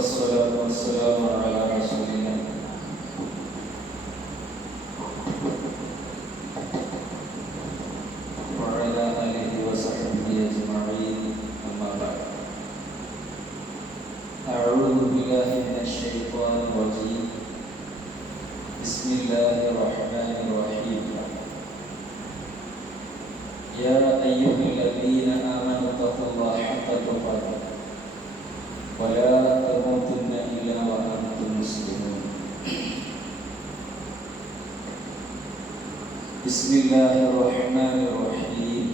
والصلاة والسلام على رسول الله وعلى آله وصحبه أجمعين أما بعد أعوذ بالله من الشيطان الرجيم بسم الله الرحمن الرحيم يا أيها الذين آمنوا اتقوا الله حق تقاته ولا تموتن إلا وأنتم مسلمون بسم الله الرحمن الرحيم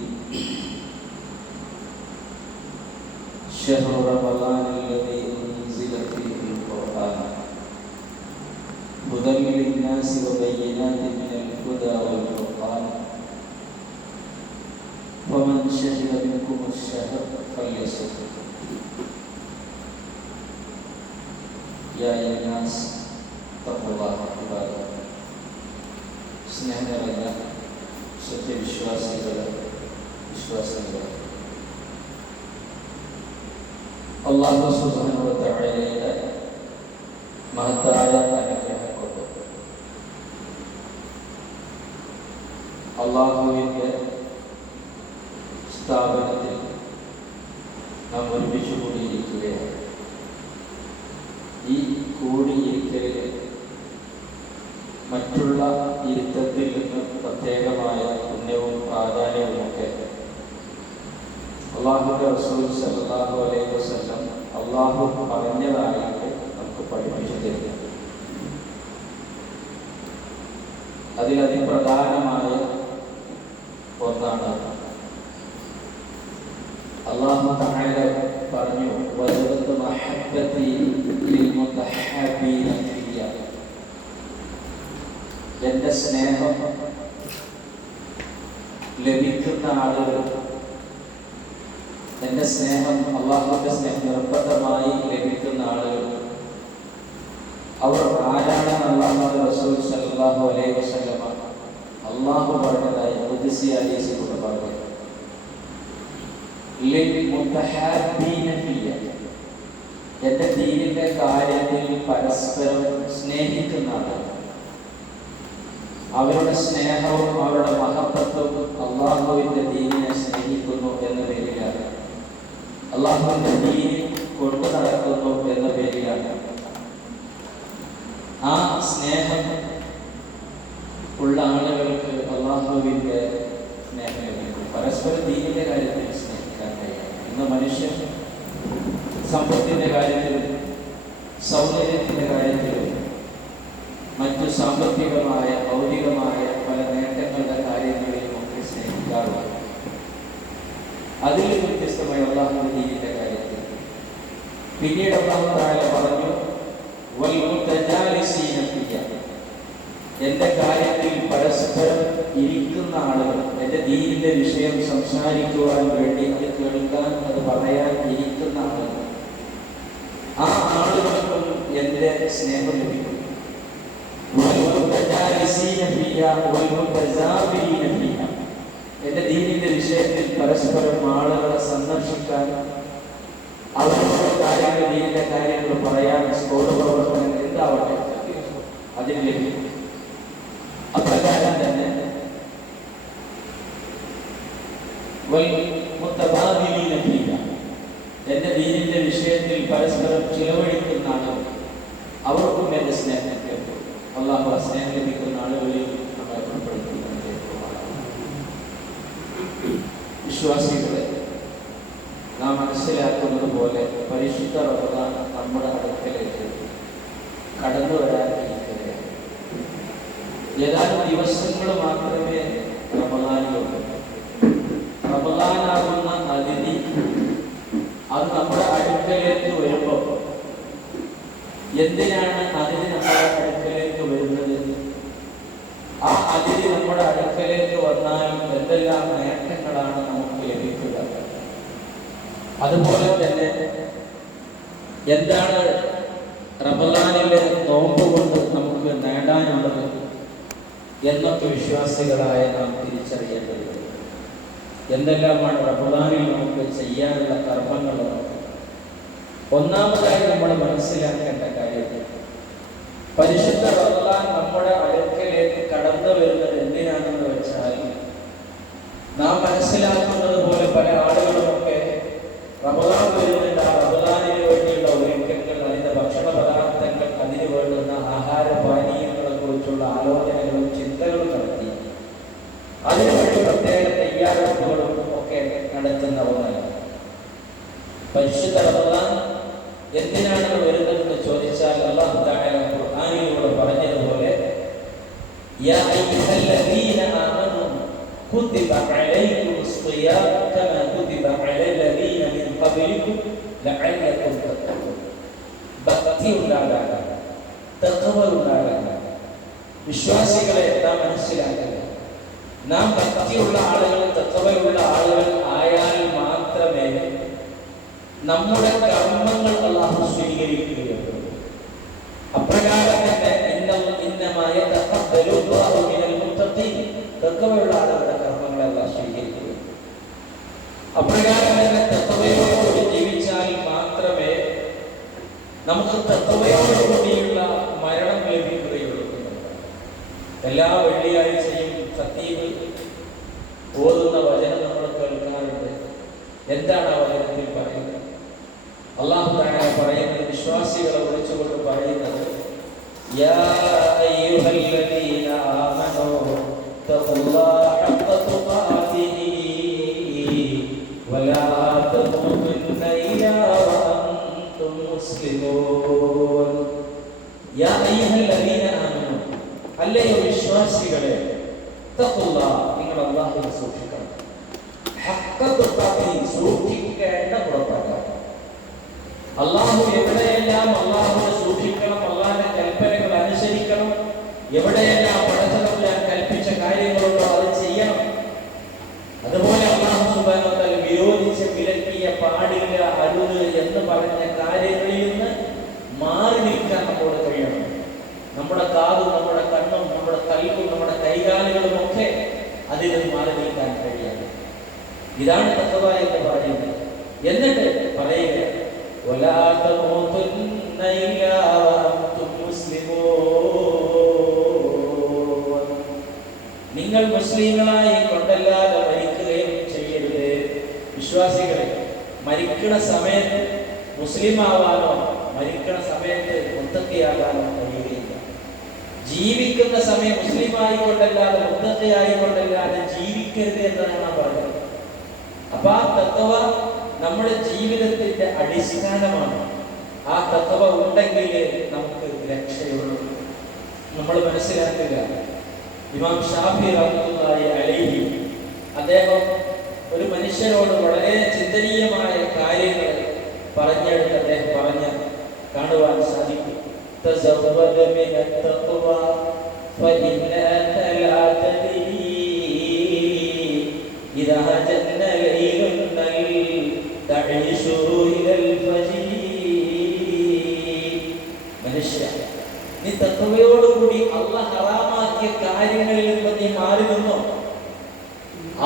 شهر رمضان الذي أنزل فيه القرآن هدى للناس وبينات من الهدى والفرقان فمن شهد منكم الشهر فليصم يا أيها الناس اتقوا الله عباد الله സ്നേഹനിറഞ്ഞ സത്യവിശ്വാസികളെ വിശ്വാസികളെ അല്ലാഹു സുബ്ഹാനഹു വ തആലയുടെ മഹത്തായ അനുഗ്രഹം കൊണ്ട് അല്ലാഹുവിന്റെ സ്ഥാപനത്തിൽ നാം ഒരുമിച്ച് കൂടിയിരിക്കുകയാണ്. ഈ കൂടിയിരിക്കലിൽ മറ്റുള്ള ഇരുത്തത്തിൽ നിന്ന് പ്രത്യേകമായ പുണ്യവും പ്രാധാന്യവുമൊക്കെ അല്ലാഹുവിന്റെ റസൂൽ സല്ലല്ലാഹു അലൈഹി വസല്ലം അല്ലാഹു പറഞ്ഞതായിട്ട് നമുക്ക് പഠിപ്പിച്ചു തരുന്നു. അതിലതിപ്രധാനമായ ഒന്നാണ് അല്ലാഹു തആല പറഞ്ഞു വലദ മഹബ്ബതി ലിൽ മുതഹബ്ബീന ഫിയ. എന്റെ സ്നേഹം ലഭിക്കുന്ന ആളുകൾ, എന്റെ സ്നേഹം അല്ലാഹുവിന്റെ സ്നേഹം നിർബന്ധമായി ലഭിക്കുന്ന ആളുകൾ അവർ ആരാണെന്ന് അല്ലാഹുവിന്റെ റസൂൽ സല്ലല്ലാഹു അലൈഹി വസല്ലം അല്ലാഹു പറഞ്ഞതായി ഖുദ്സി ഹദീസിലൂടെ പറഞ്ഞു. ലിൽ മുതഹബ്ബീന ഫിയ. എന്റെ ദീനിന്റെ കാര്യത്തിൽ പരസ്പരം സ്നേഹിക്കുന്ന ആളുകൾ, അവരുടെ സ്നേഹവും അവരുടെ മഹബത്തും അല്ലാഹുവിന്റെ ദീനിനെ സ്നേഹിക്കുന്നു എന്ന പേരിലാണ്, അല്ലാഹുവിന്റെ ദീനിൽ കൊണ്ടു നടക്കുന്നു എന്ന പേരിലാണ്. ആ സ്നേഹം ഉള്ള ആളുകൾക്ക് അല്ലാഹുവിന്റെ സ്നേഹം ലഭിക്കും. പരസ്പരം ദീനിന്റെ കാര്യത്തിൽ സ്നേഹിക്കാൻ കഴിയും. ഇന്ന് മനുഷ്യൻ സമ്പത്തിന്റെ കാര്യത്തിലും സൗന്ദര്യത്തിന്റെ കാര്യത്തിലും മറ്റു സാമ്പത്തികമായ ഭൗതികമായ പല നേട്ടങ്ങളുടെ കാര്യങ്ങളിലും ഒക്കെ സ്നേഹിക്കാറുണ്ട്. അതിൽ വ്യത്യസ്തമായ അല്ലാഹുവിന്റെ ദീനിന്റെ കാര്യത്തിൽ പിന്നീട് അല്ലാഹു തആല പറഞ്ഞു വൽ മുതജാലിസീന ഫിയ. എന്റെ കാര്യത്തിൽ പരസ്പരം ഇരിക്കുന്ന ആളുകൾ, എന്റെ ദീനിന്റെ വിഷയം സംസാരിക്കുവാൻ വേണ്ടി, അത് കേൾക്കാൻ, അത് പറയാൻ ഇരിക്കുന്ന ആളുകൾ, ആ ആളുകൾക്കും എന്റെ സ്നേഹം ലഭിക്കും. എന്റെ ദീനിന്റെ വിഷയത്തിൽ പരസ്പരം ആളുകളെ സന്ദർശിക്കാൻ, അവരുടെ കാര്യങ്ങൾ, ദീനിന്റെ കാര്യങ്ങൾ പറയാൻ, സ്കൂൾ പ്രവർത്തനങ്ങൾ എന്താവട്ടെ അതിന് ലഭിക്കും. അപ്രകാരം തന്നെ എന്റെ ദീനിന്റെ വിഷയത്തിൽ പരസ്പരം ചിലവഴിക്കുന്ന ആളുകൾ, അവർക്കും എന്റെ സ്നേഹം ലഭിക്കും. അല്ലാഹു സ്നേഹം ലഭിക്കുന്ന ആളുകളിൽ നമ്മളെ ഉൾപ്പെടുത്തുന്നത്. വിശ്വാസികളെ, നാം മനസ്സിലാക്കുന്നത് പോലെ പരിശുദ്ധ റമദാൻ നമ്മുടെ അടുക്കലേക്ക് കടന്നു വരാനിരിക്കുകയാണ്. ഏതാനും ദിവസങ്ങൾ മാത്രമേ റമദാനിലുള്ളൂ. റമദാനാകുന്ന അതിഥി അത് നമ്മുടെ അടുക്കലേക്ക് വരുമ്പോൾ, എന്തിനാണ് അതിഥി നമ്മുടെ അടുക്കലേക്ക് വരുന്നത്? ആ അതിഥി നമ്മുടെ അടുക്കലേക്ക് വന്നാൽ എന്തെല്ലാം നേട്ടങ്ങളാണ് നമുക്ക് ലഭിക്കുക? അതുപോലെ തന്നെ എന്താണ് റമദാനിലെ നോമ്പ് കൊണ്ട് നമുക്ക് നേടാനുള്ളത് എന്നൊക്കെ വിശ്വാസികളായ നാം തിരിച്ചറിയേണ്ടതുണ്ട്. എന്തെല്ലാമാണ് റമദാനിൽ നമുക്ക് ചെയ്യാനുള്ള കർമ്മങ്ങൾ? ഒന്നാമതായി നമ്മൾ മനസ്സിലാക്കേണ്ട കാര്യം, പരിശുദ്ധ റമദാൻ നമ്മുടെ അടുക്കലേക്ക് കടന്നു വരുന്നത് എന്തിനാണെന്ന് വെച്ചാൽ, നാം മനസ്സിലാക്കുന്നത് പോലെ പല ആളുകളുമൊക്കെ റമദാൻ വരുന്നുണ്ട്, ആ റമദാനിന് വേണ്ടിയുള്ള ഒരുക്കങ്ങൾ, അതിൻ്റെ ഭക്ഷണ പദാർത്ഥങ്ങൾ, അതിന് വേണ്ടുന്ന ആഹാരപാനീയങ്ങളെ കുറിച്ചുള്ള ആലോചനകളും ചിന്തകളും നടത്തി അതിനുവേണ്ടി പ്രത്യേക തയ്യാറെടുപ്പുകളും ഒക്കെ നടത്തുന്ന ഒന്നല്ല. പരിശുദ്ധ റമദാൻ എന്തിനാണ് വരുന്നതെന്ന് ചോദിച്ചാൽ, അല്ലാഹു തആല ഖുർആനിലൂടെ പറഞ്ഞതുപോലെ, യാ അയ്യുഹല്ലദീന ആമനൂ കുതിബ അലൈക്കുമുസ് സിയാം കമാ കുതിബ അലല്ലദീന മിൻ ഖബ്ലിക്കും ലഅല്ലക്കും തത്തഖൂൻ. ഭക്തി ഉണ്ടാകാൻ, തഖ്വ ഉണ്ടാകാൻ വിശ്വാസികളെ നാം മനസ്സിലാക്കുക. നാം ഭക്തിയുള്ള ആളുകൾ, തഖ്വയുള്ള ആളുകൾ ആയാൽ മാത്രമേ നമ്മുടെ കർമ്മങ്ങൾ അല്ലാഹു സ്വീകരിക്കുകയുള്ളൂ. അപ്രകാരം തന്നെ തഖ്വയുള്ള ആളുകളുടെ കർമ്മങ്ങൾ അല്ലാഹു സ്വീകരിക്കുക. അപ്രകാരം തന്നെ തഖ്വയോടുകൂടി ജീവിച്ചാൽ മാത്രമേ നമുക്ക് തഖ്വയോടുകൂടിയുള്ള മരണം ലഭിക്കുകയുള്ളൂ. എല്ലാ വെള്ളിയാഴ്ചയും ഖതീബ് ഓതുന്ന വചനം നമ്മൾ കേൾക്കാറുണ്ട്. എന്താണ് ആ വചനത്തിൽ പറയുന്നത്? അല്ലാഹു തആല പറയുന്നത്, വിശ്വാസികളെ വിളിച്ചുകൊണ്ട് പറയുന്നത്, യാ അയ്യുഹല്ലദീന ആമനൂ തഖുല്ലാഹ ഹഖ്ക തുഖാതിഹി വലാ തമൂതുന്ന ഇല്ലാ വഅൻതും മുസ്ലിമൂൻ. യാ അയ്യുഹല്ലദീന ആമനൂ, അല്ലയോ വിശ്വാസികളെ, തഖുല്ലാഹ, നിങ്ങൾ അല്ലാഹുവിനെ സൂക്ഷിക്കണം. ഹഖ്ക തുഖാതിഹി, സൂക്ഷിക്കേണ്ട പുറപ്പാടാണ്. അല്ലാഹു എവിടെയെല്ലാം അല്ലാഹുവിനെ സൂക്ഷിക്കണം, അല്ലാഹുവിന്റെ കൽപ്പനകൾ അനുസരിക്കണം, എവിടെയെല്ലാം പടച്ചതമ്പുരാൻ കൽപ്പിച്ച കാര്യങ്ങളുണ്ടോ അത് ചെയ്യണം. അതുപോലെ അല്ലാഹു സുബ്ഹാനഹു വ തആല വിരോധിച്ച് വിലക്കിയ, പാടില്ല, അരുത് എന്ന് പറഞ്ഞ കാര്യങ്ങളിൽ നിന്ന് മാറി നിൽക്കാൻ നമ്മോട് കഴിയണം. നമ്മുടെ കാതും നമ്മുടെ കണ്ണും നമ്മുടെ കൽവും നമ്മുടെ കൈകാലുകളും ഒക്കെ അതിൽ നിന്ന് മാറി നിൽക്കാൻ കഴിയണം. ഇതാണ് തഖ്വ എന്ന് പറയുന്നത്. എന്നിട്ട് പറയുക, ولا تموتن إلا وأنتم مسلمون. നിങ്ങൾ മുസ്ലിങ്ങളായി കൊണ്ടല്ലാതെ മരിക്കുകയും ചെയ്യരുത്. വിശ്വാസികളെ, മരിക്കണ സമയത്ത് മുസ്ലിം ആവാനോ മരിക്കണ സമയത്ത് മുത്തഖിയാകാനോ കഴിയുകയില്ല. ജീവിക്കുന്ന സമയം മുസ്ലിമായി കൊണ്ടല്ലാതെ മുത്തഖിയായി കൊണ്ടല്ലാതെ ജീവിക്കരുത് എന്നാണ് പറഞ്ഞത്. അപ്പൊ ആ തഖ്വ നമ്മുടെ ജീവിതത്തിന്റെ അടിസ്ഥാനമാണ്. ആ തഖ്വ ഉണ്ടെങ്കിൽ നമുക്ക് രക്ഷയുള്ളൂ. നമ്മൾ മനസ്സിലാക്കുക, ഇമാം ഷാഫി റഹ്മത്തുള്ളാഹി അലൈഹി അദ്ദേഹം ഒരു മനുഷ്യനോട് വളരെ ചിന്തനീയമായ കാര്യങ്ങൾ പറഞ്ഞെടുത്ത് അദ്ദേഹം പറഞ്ഞ കാണുവാൻ സാധിക്കും. തസവ്വദ മിനൽ തഖ്വ ഫഇന്നക ലാ തദ്രീ ഇദാ ജന്ന ലൈലുൻ മനുഷ്യ, നീ തഖ്വയോടുകൂടി അല്ലാഹ് ഹറാമാക്കിയ കാര്യങ്ങളിൽ നിന്ന് നീ മാറി നിന്നോ,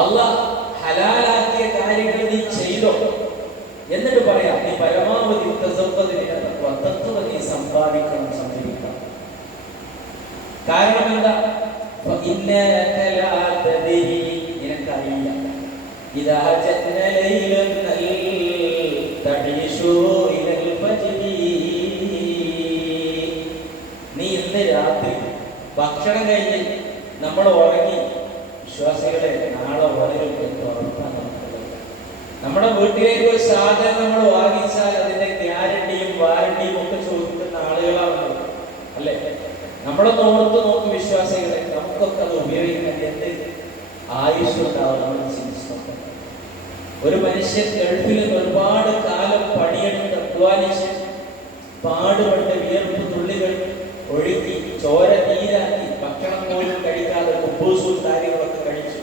അല്ലാഹ് ഹലാലാക്കിയ കാര്യങ്ങൾ നീ ചെയ്തോ, എന്നിട്ട് പറയാം നീ പരമാവധി തഖ്വ നീ സമ്പാദിക്കണം, സംഭവിക്കണം. കാരണം എന്താ? നിനക്കറിയില്ല, ഇദാ ജന്ന ലൈലുൻ തഈശു ഇലൽ ഫജ്രി, നീ ഇന്ന് രാത്രി ഭക്ഷണം കഴിഞ്ഞ് നമ്മൾ ഉറങ്ങി, വിശ്വാസികളെ നാളെ വളരും എന്ന് ഉറപ്പാണ്. നമ്മുടെ വീട്ടിലേക്ക് ഒരു സാധനം നമ്മൾ വാങ്ങിച്ചാൽ അതിന്റെ ഗ്യാരണ്ടിയും വാറണ്ടിയും ഒക്കെ ചോദിക്കുന്ന ആളുകളാണ്, അല്ലേ? നമ്മളൊന്ന് ഓർത്ത് നോക്ക് വിശ്വാസികളെ, നമുക്കൊക്കെ അത് ഉപയോഗിക്കാൻ എന്ത് ആയുഷ്ണ്ടാവും നമ്മൾ ചിന്തിച്ചു. ഒരു മനുഷ്യൻ ഗൾഫിൽ ഒരുപാട് കാലം പണിയെടുത്ത് അധ്വാനിച്ച് പാടുപെട്ട് വിയർപ്പ് തുള്ളികൾ ഒഴുകി ചോര നീരാക്കി ഭക്ഷണം പോലും കഴിക്കാതെ കുബൂസും കാര്യങ്ങളൊക്കെ കഴിച്ചു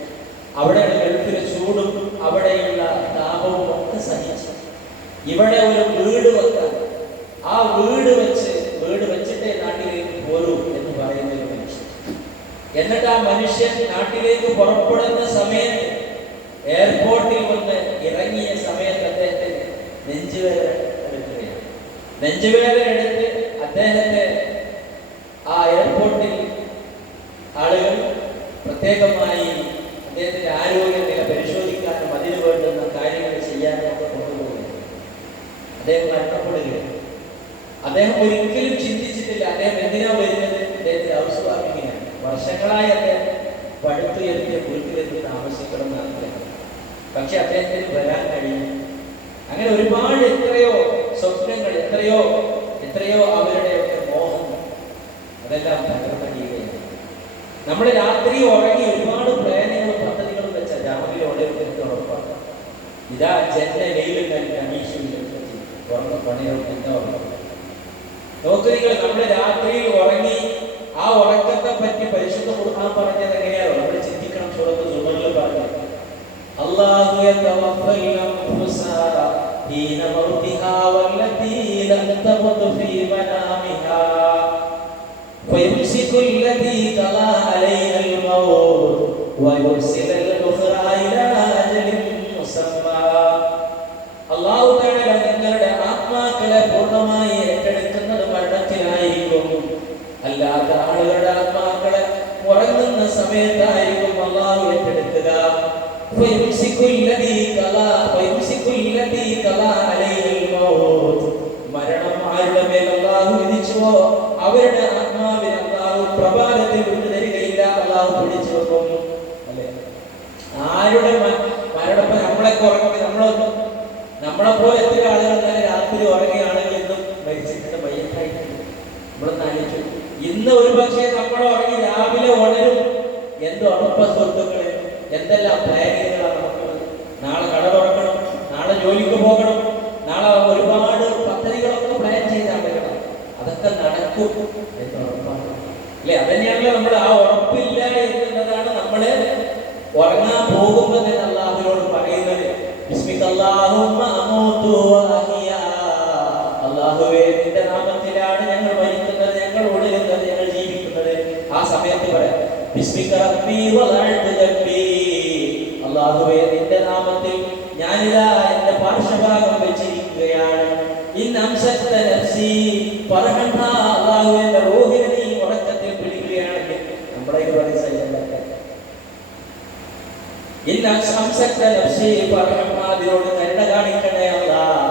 അവിടെ ഗൾഫിലെ ചൂടും അവിടെയുള്ള താപവും ഒക്കെ സഹിച്ചു ഇവിടെ ഒരു വീട് വെക്കാൻ, ആ വീട് വെച്ചിട്ടേ നാട്ടിലേക്ക് പോരൂ എന്ന് പറയുന്ന ഒരു മനുഷ്യൻ. എന്നിട്ട് ആ മനുഷ്യൻ നാട്ടിലേക്ക് പുറപ്പെടുന്ന സമയത്ത് എയർപോർട്ടിൽ വന്ന് ഇറങ്ങിയ സമയത്ത് അദ്ദേഹത്തിന് നെഞ്ചുവേദന എടുക്കുകയാണ്. നെഞ്ചുവേദന എടുത്ത് അദ്ദേഹത്തെ ആ എയർപോർട്ടിൽ ആളുകൾ പ്രത്യേകമായി അദ്ദേഹത്തിന്റെ ആരോഗ്യനില പരിശോധിക്കാനും അതിനു വേണ്ടുന്ന കാര്യങ്ങൾ ചെയ്യാനും ഒക്കെ കൊണ്ടുപോകുന്നു. അദ്ദേഹം മരണപ്പെടുകയാണ്. അദ്ദേഹം ഒരിക്കലും ചിന്തിച്ചിട്ടില്ല അദ്ദേഹം എന്തിനാ വരുന്നത്. അദ്ദേഹത്തിന്റെ ഹൗസ് വാമിങ്ങിനാണ്. വർഷങ്ങളായി അദ്ദേഹം പടുത്തുയർത്തിയ വീട്ടിലെത്തി താമസിക്കണം എന്നാണ് അദ്ദേഹം. പക്ഷെ അദ്ദേഹത്തിന് വരാൻ കഴിയും. അങ്ങനെ ഒരുപാട് എത്രയോ സ്വപ്നങ്ങൾ, എത്രയോ അവരുടെയൊക്കെ മോഹം, അതെല്ലാം തകർന്നടിയുകയാണ്. നമ്മൾ രാത്രി ഉറങ്ങി ഒരുപാട് പ്ലാനുകളും പദ്ധതികളും വെച്ചാൽ രാവിലെ ഉടനെ ഉറപ്പാണ്. ഇതാ ജന വെയിലുണ്ടായി ഉറങ്ങ പണികൾ എന്താ ഉറങ്ങും. നോക്ക് നിങ്ങൾ, നമ്മൾ രാത്രിയിൽ ഉറങ്ങി ആ ഉറക്കത്തെ പറ്റി പരിശുദ്ധ ഖുർആൻ പറഞ്ഞത് എങ്ങനെയാണോ നമ്മൾ ചിന്തിക്കണം. സൂറത്ത് സുമറിൽ പറഞ്ഞത് അല്ലാഹു യതവഫൽ അൻഫുസ ഹീന മൗതിഹാ വല്ലതീ ലം തമുത് ഫീ മനാമിഹാ ഫയംസികു അല്ലതീ തലാ അലൈഹൽ മൗത് വയുർസിലൽ ഉഖ്റാ ഇലാ അജലിൻ മുസമ്മാ. അല്ലാഹു തആല നിങ്ങളുടെ ആത്മാക്കളെ പൂർണ്ണമായി ഏറ്റെടുക്കുന്നത് മരണത്തിലായിരിക്കും. അല്ലാത്ത ആളുകളുടെ ആത്മാക്കളെ ഉറങ്ങുന്ന സമയത്തായിരിക്കും അല്ലാഹു ഏറ്റെടുക്കുക. മരണം ആരുടെ മേൽ അല്ലാഹു വിധിച്ചുവോ അവരുടെ ആത്മാവിനെ അല്ലാഹു പ്രഭാതത്തിൽ വിട്ടു തരികയില്ല, അല്ലാഹു പിടിച്ചു വെക്കും. അല്ലെ, ആരുടെ മരണം നമ്മളൊക്കെ ഉറങ്ങി നമ്മളെ പോലെ എത്ര ആളുകൾ തന്നെ രാത്രി ഉറങ്ങിയാണെങ്കിൽ ഇന്നും മരിച്ചിട്ട് മയ്യത്തായിട്ടുണ്ട്. നമ്മളൊന്ന് ആലോചിച്ചു. ഇന്ന് ഒരു പക്ഷേ നമ്മൾ ഉറങ്ങി രാവിലെ ഉണരും. എന്ത് ഉറപ്പ സ്വത്തുക്കളെ, എന്തെല്ലാം പ്ലാനിങ്ങുകളാണ് നടക്കുന്നത്. നാളെ കട തുറക്കണം, നാളെ ജോലിക്ക് പോകണം, നാളെ ഒരുപാട് പദ്ധതികളൊക്കെ പ്ലാൻ ചെയ്താണ് വെക്കണം. അതൊക്കെ നടക്കും എന്ന് ഉറപ്പാണ്. അല്ലെ, അതന്നെയാണല്ലോ നമ്മൾ ആ ഉറപ്പില്ല എന്നുള്ളതാണ് നമ്മള് ഉറങ്ങാൻ പോകുമ്പോൾ തന്നെ അല്ലാഹുവിനോട് പറയുന്നത്. അല്ലാഹുവേ, നിന്റെ നാമത്തിലാണ് ഞങ്ങൾ മരിക്കുന്നത്, ഞങ്ങൾ ഉണരുന്നത്, ഞങ്ങൾ ജീവിക്കുന്നത്. ആ സമയത്ത് പറയാം അല്ലാഹുവേ, നിന്റെ നാമത്തിൽ ഞാനിതാ എന്റെ പാർശ്വഭാഗം വെച്ചിരിക്കുകയാണ്. അല്ലാഹുവേ, എന്റെ റൂഹിനെ നീ ഉറക്കത്തിൽ പിടിക്കുകയാണെങ്കിൽ നമ്മുടെ അതിനോട് കരുണ കാണിക്കണേ അല്ലാഹ്.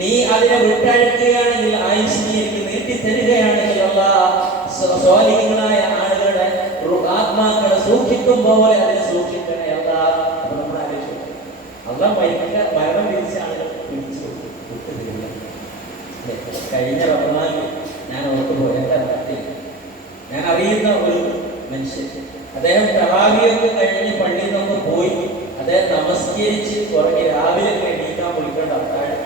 നീ അതിനെ വിട്ടഴിക്കുകയാണെങ്കിൽ, ആയുസ് നീ എനിക്ക് നീട്ടിത്തരികയാണെങ്കിൽ സ്വാലിഹീങ്ങളായ ആളുകളുടെ ആത്മാക്കളെ സൂക്ഷിക്കും പോലെ അതിനെ സൂക്ഷിക്കണേ അല്ലാഹ്. അപ്പൊ നമ്മൾ ആലോചിച്ചു, അല്ലാഹ് മരണം വിധിച്ച ആളുകൾ പിടിച്ചു വിട്ടുതരില്ല. കഴിഞ്ഞ റമദാനിൽ ഞാൻ ഓർത്തുപോയി. എന്റെ നാട്ടിൽ ഞാൻ അറിയുന്ന ഒരു മനുഷ്യൻ, അദ്ദേഹം തറാവിയൊക്കെ കഴിഞ്ഞ് പള്ളിയിൽ നിന്നൊക്കെ പോയി അദ്ദേഹം നമസ്കരിച്ച് ഉറങ്ങി രാവിലെ എണീക്കാൻ വിളിക്കേണ്ട അത്താഴം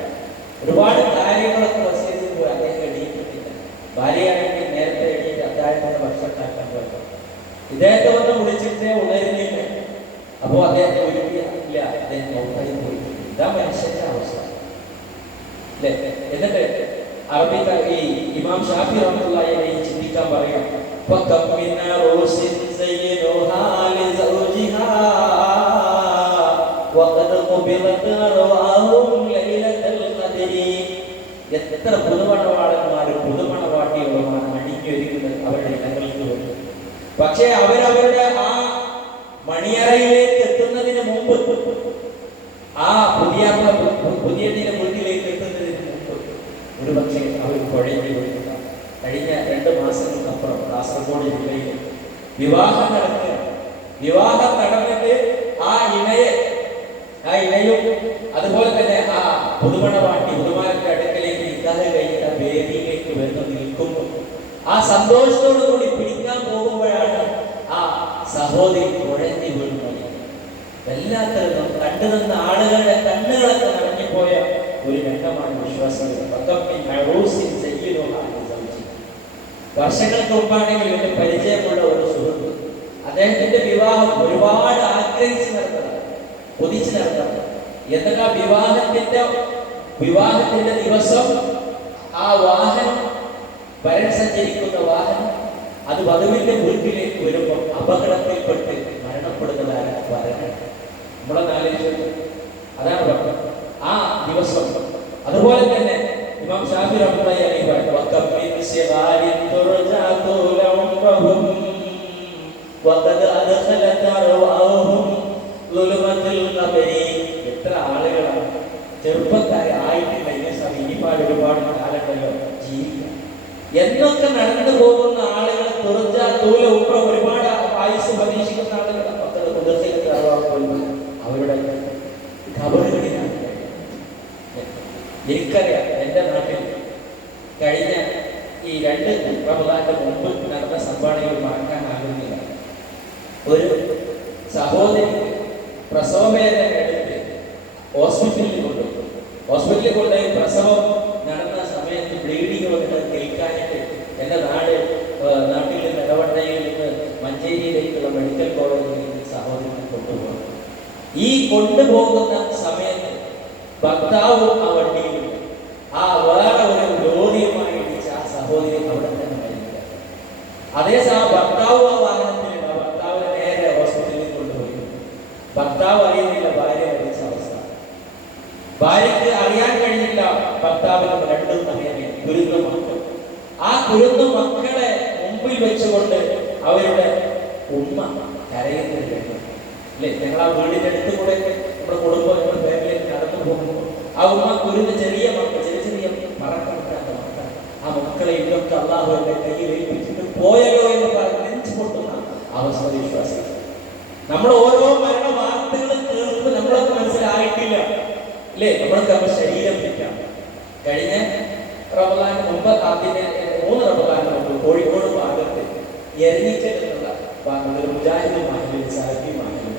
ഒരുപാട് കാര്യങ്ങളൊക്കെ വസീത് പോയി. അദ്ദേഹം എണീറ്റിട്ടില്ല. ഭാര്യയാണെങ്കിൽ നേരത്തെ എണീറ്റ് അത്താഴത്തിന്റെ ഭക്ഷണം ഉണ്ടാക്കാൻ പോയത്. ഇദ്ദേഹത്തെ വന്ന് വിളിച്ചിട്ട് ഉണരുന്നില്ല. അപ്പോൾ അദ്ദേഹത്തെ ഒരുക്കിയില്ല, അദ്ദേഹം നോക്കായി പോയി. ഇതാ മനുഷ്യന്റെ അവസ്ഥ അല്ലേ. എന്നിട്ട് അറബിക്ക ഈ ഇമാം ഷാഫി റഹ്മത്തുള്ളാഹി അലൈഹി ചിന്തിക്കാൻ പറയാം. എത്ര പുതുമണവാളന്മാർ പുതുമണവാട്ടികളുമാണ് അണിഞ്ഞൊരുക്കുന്നത് അവരുടെ ഇടങ്ങൾക്ക് വേണ്ടി. പക്ഷേ അവരവരുടെ ആ മണിയറയിലേക്ക് എത്തുന്നതിന് മുമ്പ്, ആ പുതിയതിന്റെ വീട്ടിലേക്ക് എത്തുന്നതിന് മുമ്പ് ഒരു പക്ഷേ അവർ കുഴഞ്ഞു വീഴുക. കഴിഞ്ഞ 2 മാസങ്ങൾക്കപ്പുറം കാസർഗോഡ് ജില്ലയിൽ വിവാഹം നടക്കുക. വിവാഹം നടന്നിട്ട് ആ ഇണയും അതുപോലെ തന്നെ ആ പുതുമണവാട്ടിയുടെ അടുക്കലേക്ക് നിക്കാഹ് കഴിഞ്ഞ വേദിയിലേക്ക് വന്ന് നിൽക്കുമ്പോൾ ആ സന്തോഷത്തോടു കൂടി പിടിക്കാൻ പോകുമ്പോഴാണ് ആ സഹോദരി കുഴഞ്ഞു വീഴുന്നത്. എല്ലാത്തരം കണ്ടു നിന്ന ആളുകളുടെ കണ്ണുകളൊക്കെ നിറഞ്ഞുപോയ ഒരു രംഗമാണ് വിശ്വാസം. വർഷങ്ങൾക്ക് മുമ്പാണെങ്കിൽ എന്റെ പരിചയമുള്ള ഒരു സുഹൃത്ത്, അദ്ദേഹത്തിന്റെ വിവാഹം ഒരുപാട് ആഗ്രഹിച്ച് നടന്നതാണ്, കൊതിച്ച് നടന്നതാണ്. എന്നിട്ട് ആ വിവാഹത്തിന്റെ ദിവസം ആ വാഹനം, വരൻ സഞ്ചരിക്കുന്ന വാഹനം, അത് വധുവിന്റെ വീട്ടിലേക്ക് വരുമ്പോൾ അപകടത്തിൽപ്പെട്ട് മരണപ്പെടുന്നതാണ് വരൻ. നമ്മളെ ആലോചിച്ചു. അതാണ് പറഞ്ഞത് ആ ദിവസം. അതുപോലെ തന്നെ ഇമാം ഷാഫി റഹ്മത്തുള്ളാഹി അലൈഹി വഖം മിൻ സിഗാരിൻ തുർജഅതു ലംറഹും വഖദ് അദ്ഖലത റവാഹും ളുലുമത്തുൽ ഖബരി. എത്ര ആളുകളാണ് ചെറുപ്പക്കാരെ ആയിട്ടില്ല, ഇനിപ്പാട് ഒരുപാട് കാലങ്ങളോ ജീവിക്കാം എന്നൊക്കെ നടന്നു പോകുന്ന ആളുകൾ ഒരുപാട് ആയുസ് പ്രതീക്ഷിക്കുന്ന ആളുകൾ അവരുടെ ഖബറുകളിലാണ്. എനിക്കറിയാം എൻ്റെ നാട്ടിൽ കഴിഞ്ഞ ഈ 2 റമദാന്റെ മുമ്പ് നടന്ന സംഭവങ്ങൾ മറക്കാനാകുന്നില്ല. ഒരു സഹോദരി പ്രസവവേദന എടുത്ത് ഹോസ്പിറ്റലിൽ കൊണ്ടുപോയി പ്രസവം നടന്ന സമയത്ത് ബ്ലീഡിങ് വന്നിട്ട് കേൾക്കാനായിട്ട് എൻ്റെ നാട്ടിൽ നിന്ന് ഇടവണ്ണയിൽ നിന്ന് മഞ്ചേരിയിലേക്കുള്ള മെഡിക്കൽ കോളേജിൽ സഹോദരനെ കൊണ്ടുപോകും. ഈ കൊണ്ടുപോകുന്ന സമയത്ത് ഭർത്താവും ആ വണ്ടിയിലുണ്ട്. ആ വേറെ ഒരു ലോറിയുമായി ഇടിച്ച് ആ സഹോദരി അവിടെ തന്നെ മരിക്കുക. അതേസമയം ഭർത്താവ് ആ വാഹനത്തിലുണ്ട്. ആ ഭർത്താവിനെ നേരെ ഹോസ്പിറ്റലിൽ കൊണ്ടുപോയി. ഭർത്താവ് അറിയുന്നില്ല ഭാര്യ മരിച്ച അവസ്ഥ. ഭാര്യയ്ക്ക് അറിയാൻ കഴിഞ്ഞില്ല ഭർത്താവിന് 2 അറിയാൻ കുരുന്ന മക്കൾ. ആ കുരുന്ന മക്കളെ മുമ്പിൽ വെച്ചുകൊണ്ട് അവരുടെ ഉമ്മ കരയുന്നത് കേട്ടു. അല്ലേ, ഞങ്ങൾ ആ വീടിന്റെ അടുത്ത് കൂടെ നമ്മുടെ കുടുംബം നമ്മുടെ ഫാമിലി നടന്നു പോകുമ്പോൾ ആ ഉമ്മ കുരുന്ന ചെറിയ മറക്കപ്പെട്ടാത്ത മക്കൾ, ആ മക്കളെ ഇതൊക്കെ അള്ളാഹുവിന്റെ കയ്യിൽ ഏൽപ്പിച്ചിട്ട് പോയല്ലോ എന്ന് പറഞ്ഞ് നെഞ്ചു പൊട്ടുന്ന അവസ്ഥ വിശ്വാസം. നമ്മൾ ഓരോ മരണ വാർത്തകൾ കേൾക്കുമ്പോൾ നമ്മളൊക്കെ മനസ്സിലായിട്ടില്ല അല്ലേ, നമ്മൾക്ക് ശരീരം തെറ്റാണ്. കഴിഞ്ഞ റമദാന് മുമ്പ് ആദ്യത്തെ 3 റമദാന് മുമ്പ് കോഴിക്കോട് ഭാഗത്ത് എരഞ്ഞിക്കലുള്ള ഭാഗത്ത് മുജാഹിദ് മാഹിൽ സാഹിബി മാഹിൽ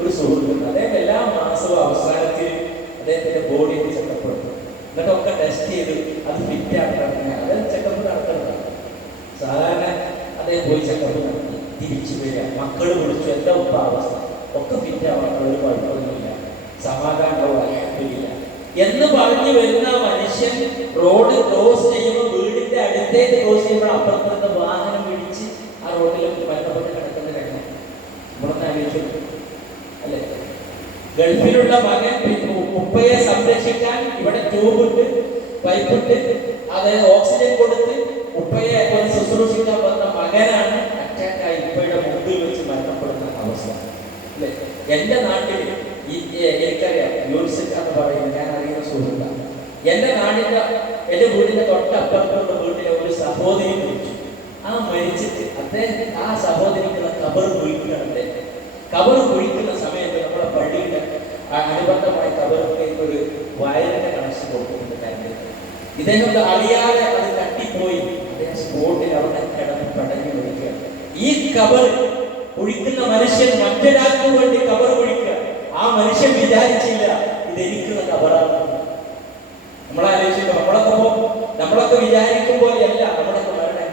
ഒരു സുഹൃത്തുണ്ട്. അദ്ദേഹം എല്ലാ മാസവും അവസാനത്തിൽ അദ്ദേഹത്തിന്റെ ബോഡി ചെക്കപ്പ് എടുക്കും. എന്നിട്ടൊക്കെ ടെസ്റ്റ് ചെയ്ത് അത് ഫിറ്റാണ് നടത്തുന്നത്. അദ്ദേഹം ചെക്കപ്പ് നടത്തുന്നതാണ് സാധാരണ. അദ്ദേഹം പോയി ചെക്കപ്പ് നടത്തി തിരിച്ചു വരിക, മക്കൾ വിളിച്ചു, എന്താ ഉപ്പ അവസ്ഥ, ഒക്കെ ഫിറ്റാവാൻ ഒരു കുഴപ്പമൊന്നുമില്ല, സമാധാനമില്ല എന്ന് പറഞ്ഞു വരുന്ന മനുഷ്യൻ റോഡ് ക്രോസ് ചെയ്യുമ്പോൾ വീടിന്റെ അടുത്തേക്ക് ക്രോസ് ചെയ്യുമ്പോൾ അപ്പുറത്തെ വാഹനം പിടിച്ച് ആ റോഡിൽ മരണപ്പെട്ട് കിടക്കുന്ന രംഗം നമ്മളൊന്ന് ആലോചിച്ചു അല്ലെ. ഗൾഫിലുള്ള മകൻ ഉപ്പയെ സംരക്ഷിക്കാൻ ഇവിടെ ട്യൂബിട്ട് പൈപ്പിട്ട് അതായത് ഓക്സിജൻ കൊടുത്ത് ഉപ്പയെ ഒന്ന് ശുശ്രൂഷിക്കാൻ വന്ന മകനാണ് അറ്റാക്കായി ഉപ്പയുടെ മുമ്പിൽ വെച്ച് മരണപ്പെടുന്ന അവസ്ഥ അല്ലെ. എന്റെ നാട്ടിൽ എനിക്കറിയാം യൂണിസിറ്റ് എന്ന് പറയുന്നത് ഞാൻ അറിയുന്ന സുഹൃത്താണ്. എൻ്റെ വീടിന്റെ തൊട്ടപ്പുറത്തുള്ള വീട്ടിലെ ഒരു സഹോദരി മരിച്ചു. ആ മരിച്ചിട്ട് അദ്ദേഹം ആ സഹോദരിക്കുള്ള കബർ കുഴിക്കുകയാണ്. കബർ കുഴിക്കുന്ന സമയത്ത് നമ്മുടെ പള്ളിയുടെ അനുബന്ധമായ കബറിലേക്ക് ഒരു വയറിന്റെ കണക്ഷൻ കൊടുക്കുന്നുണ്ട് കാര്യത്തിൽ. ഇദ്ദേഹം അറിയാതെ അത് തട്ടിപ്പോയി അദ്ദേഹം സ്പോട്ടിൽ അവിടെ കിടന്ന് പടഞ്ഞു കുഴിക്കുകയാണ്. ഈ കബർ കുഴിക്കുന്ന മനുഷ്യൻ മറ്റൊരാൾക്ക് വേണ്ടി കബർ കുഴിക്കുക. ആ മനുഷ്യൻ വിചാരിച്ചില്ല ഇതെനിക്കുള്ള കബറാണ്. നമ്മളൊക്കെ വിചാരിക്കും പോലെയല്ല നമ്മളൊക്കെ മരണം.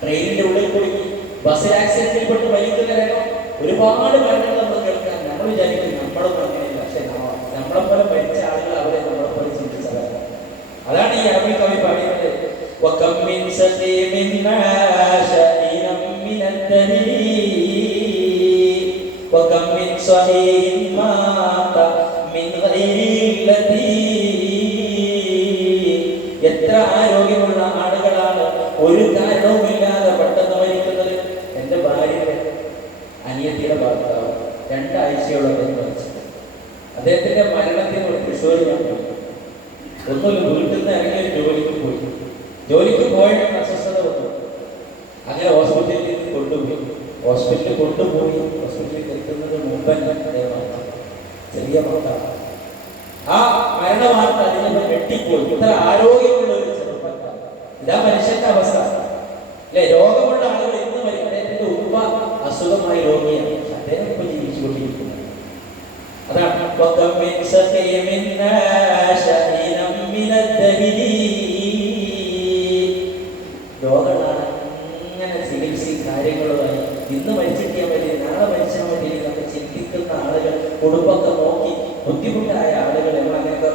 ട്രെയിനിന്റെ ഉള്ളിൽ പോയി ബസ് ആക്സിഡന്റിൽ പെട്ട് മരിക്കുന്ന രംഗം ഒരുപാട് മരണങ്ങൾ നമ്മൾ കേൾക്കാൻ നമ്മൾ വിചാരിക്കും നമ്മളും അങ്ങനെയല്ല. പക്ഷെ നമ്മളെ പോലെ മരിച്ച ആളുകൾ അവരെ നമ്മളെ പോലെ ചിന്തിച്ചതാണ്. അതാണ് ഈ അറബി കവി പറയുന്നത് എത്ര ആരോഗ്യമുള്ള ആളുകളാണ് ഒരു കാരണവുമില്ലാതെ പെട്ടെന്ന് മരിക്കുന്നത്. എന്റെ ഭാര്യയുടെ അനിയത്തിയുടെ ഭർത്താവ് 2 ആഴ്ചയോളം മരിച്ചു. അദ്ദേഹത്തിന്റെ മരണത്തിന് തൃശ്ശൂർ ഒന്നുമില്ല, വീട്ടിൽ നിന്ന് ഇറങ്ങിയ ജോലിക്ക് പോയിട്ട് അസ്വസ്ഥത വന്നു. അങ്ങനെ ഹോസ്പിറ്റലിൽ കൊണ്ടുപോയി. ഹോസ്പിറ്റലിൽ എത്തുന്നത് മുമ്പ് ചെറിയ മക്കളാണ്. ആ മരണവാർത്ത അതിനെ വെട്ടിപ്പോയി. ഇത്ര ആരോഗ്യമുള്ള ഒരു ചെറുപ്പക്കാർ. ഇതാ മനുഷ്യന്റെ അവസ്ഥ അല്ലെ. രോഗമുള്ള ആളുകൾ ഇന്ന് വരും. അദ്ദേഹത്തിന്റെ ഉപ്പ അസുഖമായി രോഗിയാണ്. അദ്ദേഹം ഇപ്പൊ ജീവിച്ചുകൊണ്ടിരിക്കുന്നത്. അതാണ് രോഗങ്ങളാണ് അങ്ങനെ ചികിത്സ കാര്യങ്ങളുമായി ഇന്ന് മരിച്ചിരിക്കാൻ വേണ്ടി നാളെ മരിച്ചാൽ വേണ്ടി നമ്മൾ ചിന്തിക്കുന്ന ആളുകൾ, കുടുംബമൊക്കെ നോക്കി ബുദ്ധിമുട്ടായ ആളുകൾ നമ്മളങ്ങനെയൊക്കെ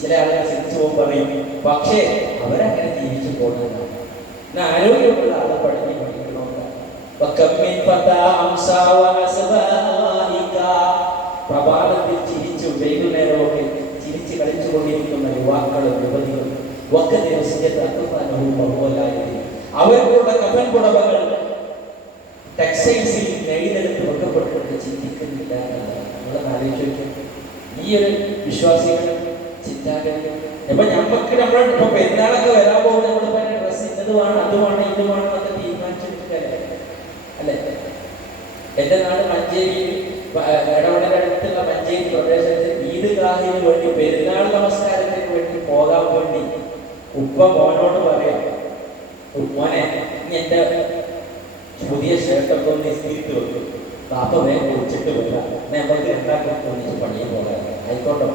ചില ആളുകൾ ചിന്തിച്ചു പോകുമ്പോൾ പറയും. പക്ഷേ അവരങ്ങനെ ജീവിച്ചു പോകുന്നതാണ്. ആരോഗ്യമുള്ള ആളെ പഠിക്കണമെന്നാണ്. കൊണ്ടിരിക്കുന്ന യുവാക്കളും യുവതികളും ഒക്കെ അവരുടെ കഫൻ പുടവകൾ ടെക്സ്റ്റൈൽസിൽ നെയ്തെടുത്ത് വെക്കപ്പെട്ടിട്ട് ചിന്തിക്കുന്നില്ല എന്നുള്ളത് ആലോചിച്ചു. ഈ ഒരു വിശ്വാസികൾ ചിന്താഗതി ഇപ്പൊ ഞമ്മക്ക് ഇപ്പൊ പെരുന്നാളൊക്കെ വരാൻ പോകുന്ന നമ്മൾ പറഞ്ഞ ഡ്രസ്സ് ഇന്നതുമാണ് അതുമാണ് ഇതുമാണ് എന്നൊക്കെ തീരുമാനിച്ചെടുക്കല്ലേ അല്ലെ? എന്റെ നാട് മഞ്ചേരിയിൽ ഇടവടയുടെ അടുത്തുള്ള മഞ്ചേരി പ്രദേശത്ത് ഈദ്ഗാഹിന് വേണ്ടി പെരുന്നാൾ നമസ്കാരത്തിന് വേണ്ടി പോകാൻ വേണ്ടി ഉപ്പ മോനോട് പറയാം, മോനെ ഇനി എന്റെ പുതിയ ഷർട്ടൊക്കെ ഒന്ന് ഇസ്തിരിട്ട് വെക്കും, പാപ്പ വേഗം കുളിച്ചിട്ട് വരാം, നമുക്ക് രണ്ടാക്കും ഒന്നിച്ച് പണിയിൽ പോകാം. ആയിക്കോട്ടെ.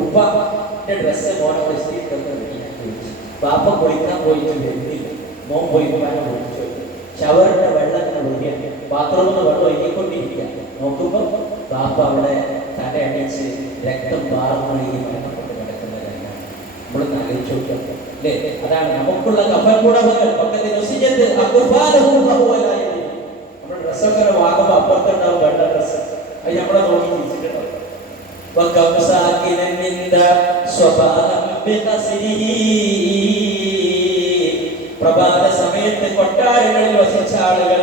ഉപ്പന്റെ ഡ്രസ്സ് മോനോട് ഇസ്തിരിട്ടൊക്കെ ചോദിച്ചു. പാപ്പ കുളിക്കാൻ പോയിട്ട് വരുന്നില്ല. മോൻ പോയി ഉപ്പാനെ വിളിച്ചു. ഷവറിന്റെ വെള്ളം ഒഴിയാൻ ബാത്റൂമിൽ വെള്ളം ഒഴുകിക്കൊണ്ടിരിക്കുക. നോക്കുമ്പോ പാപ്പ അവിടെ തല അടിച്ച് രക്തം പാർന്നൊഴുകി മരണപ്പെട്ട് കിടക്കുന്നതല്ല. നമ്മളൊന്ന് ആലോചിച്ച് നോക്കാം അല്ലേ? അതാണ് നമുക്കുള്ള കഫൻപുടവകൾ. നമ്മുടെ ഡ്രസ്സൊക്കെ വാങ്ങുമ്പോൾ അപ്പുറത്തുണ്ടാവും വെള്ള ഡ്രസ്സ്, അത് നമ്മളെ നോക്കി തിരിച്ചിട്ടുണ്ടാവും. പ്രഭാത സമയത്ത് കൊട്ടാരങ്ങളിൽ വസിച്ച ആളുകൾ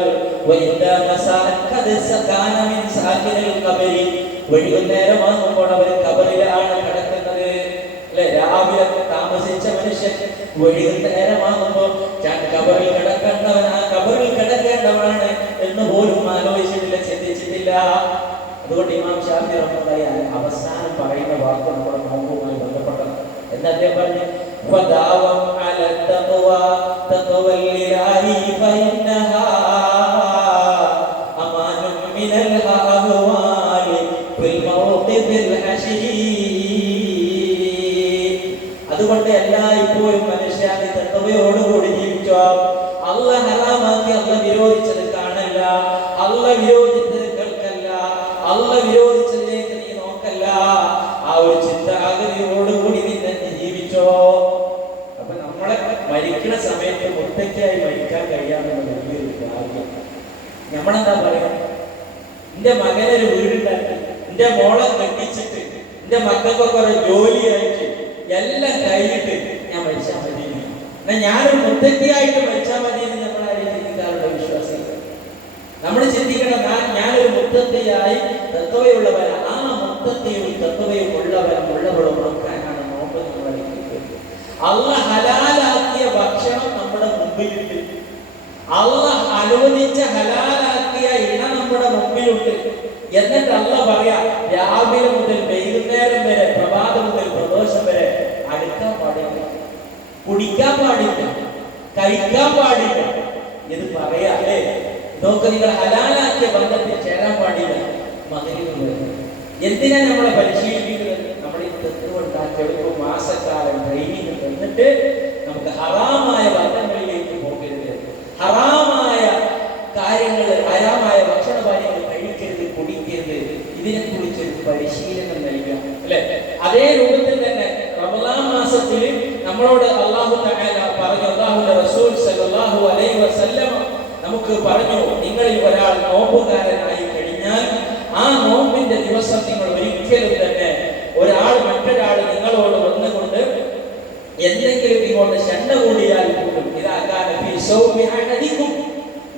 വൈകുന്നേരമാകുമ്പോൾ അവർ കബറിലാണ് കിടക്കുന്നത് അല്ലെ? രാവിലെ താമസിച്ച മനുഷ്യൻ വൈകുന്നേരമാകുമ്പോൾ കബറിൽ കിടക്കേണ്ടവൻ ആ കബറിൽ കിടക്കേണ്ടവനാണ് എന്ന് പോലും ആലോചിച്ചിട്ടില്ല, ചിന്തിച്ചിട്ടില്ല. അതുകൊണ്ട് ഇമാം ഷാഫി റഹ്മത്തുള്ളാഹി അവസാനം പറയുന്ന വാക്ക് നമ്മുടെ നോമ്പുമായി ബന്ധപ്പെട്ടത്. എന്താ അദ്ദേഹം പറഞ്ഞു? فداوم على التقوى تقوى الله فإنها أمان من الأهوال في الموقف الحشر. അതുകൊണ്ട് എല്ലായ്പ്പോഴും മനുഷ്യന് തഖ്വയോടുകൂടി ജീവിച്ചോ. അല്ലാഹ് ഹറാമാക്കി അല്ലാഹ് വിരോധിച്ചത് കാണല്ല, അല്ലാഹ് വിരോധിച്ചത് കേൾക്കല്ല, അല്ലാഹ് വിരോധിച്ചതിലേക്ക് നീ നോക്കല്ല. ആ ഒരു ചിന്താഗതിയോടുകൂടി നീ ജീവിച്ചോ. മരിക്കുന്ന സമയത്ത് മുത്തയ്ക്കായി മരിക്കാൻ കഴിയാമെന്ന് വലിയൊരു ഭാഗ്യം. നമ്മളെന്താ പറയാ? എന്റെ മകനൊരു വീടുണ്ടാക്കി, എന്റെ മോളെ കെട്ടിച്ചിട്ട്, എന്റെ മക്കൾക്കൊക്കെ ഒരു ജോലിയായിട്ട് എല്ലാം കഴിഞ്ഞിട്ട് ഞാൻ മരിച്ചാൽ മതി, എന്നാ ഞാനൊരു മുത്തയ്ക്കായിട്ട് മരിച്ചാൽ മതി എന്ന് നമ്മളാരും ചിന്തിക്കാറുള്ള വിശ്വാസികൾ. നമ്മൾ ചിന്തിക്കണം, ഞാനൊരു മുത്തത്തിയായി തത്വയുള്ളവൻ, ആ മുത്തത്തിയും തത്വയും ഉള്ളവളും നോക്കാനാണ് നോമ്പ് നമ്മൾ അടിക്കുന്നത്. അല്ലാഹ് ഹലാലാക്കിയ ഭക്ഷണം നമ്മുടെ മുമ്പിലുണ്ട്, അല്ലാഹ് അനുവദിച്ച ഹലാലാക്കിയ ഇണ നമ്മുടെ മുമ്പിലുണ്ട്. എന്നിട്ട് അല്ലാഹ് പറയാ, രാവിലെ മുതൽ വൈകുന്നേരം വരെ, പ്രഭാതം മുതൽ പ്രദോഷം വരെ അടുക്കാൻ പാടില്ല, കുടിക്കാൻ പാടില്ല, കഴിക്കാൻ പാടില്ല. ഇത് പറയാ അല്ലേ? നോക്ക്, നിങ്ങൾ ഹലാലാക്കിയ ബന്ധത്തിൽ ചേരാൻ പാടില്ല. മകരിവ് എന്തിനാ നമ്മളെ പരിശീലിപ്പിക്കുന്നത്? നമ്മൾ ഈ തെറ്റുകൊണ്ടാക്കിയെടുക്കും മാസക്കാലം ട്രെയിനിങ് തന്നിട്ട് നമുക്ക് ഹറാമായ ബന്ധങ്ങളിലേക്ക് പോകരുത്, ഹറാമായ കാര്യങ്ങൾ, ഹറാമായ ഭക്ഷണപാനീയങ്ങൾ കഴിക്കരുത്, കുടിക്കരുത്, ഇതിനെക്കുറിച്ചൊരു പരിശീലനം നൽകുക അല്ലെ? അതേ രൂപത്തിൽ തന്നെ റമളാൻ മാസത്തിൽ നമ്മളോട് അല്ലാഹു തആല പറഞ്ഞു, അല്ലാഹുവിന്റെ റസൂൽ സല്ലല്ലാഹു അലൈഹി വസല്ലം നമുക്ക് പറഞ്ഞു, നിങ്ങളിൽ ഒരാൾ നോമ്പുകാരനായി കഴിഞ്ഞാൽ ആ നോമ്പിന്റെ ദിവസം നിങ്ങൾ ഒരിക്കലും തന്നെ ഒരാൾ മറ്റൊരാൾ നിങ്ങളോട് വന്നുകൊണ്ട് എന്തെങ്കിലും ഇങ്ങോട്ട് ശണ്ട കൂടിയാൽ കൂട്ടും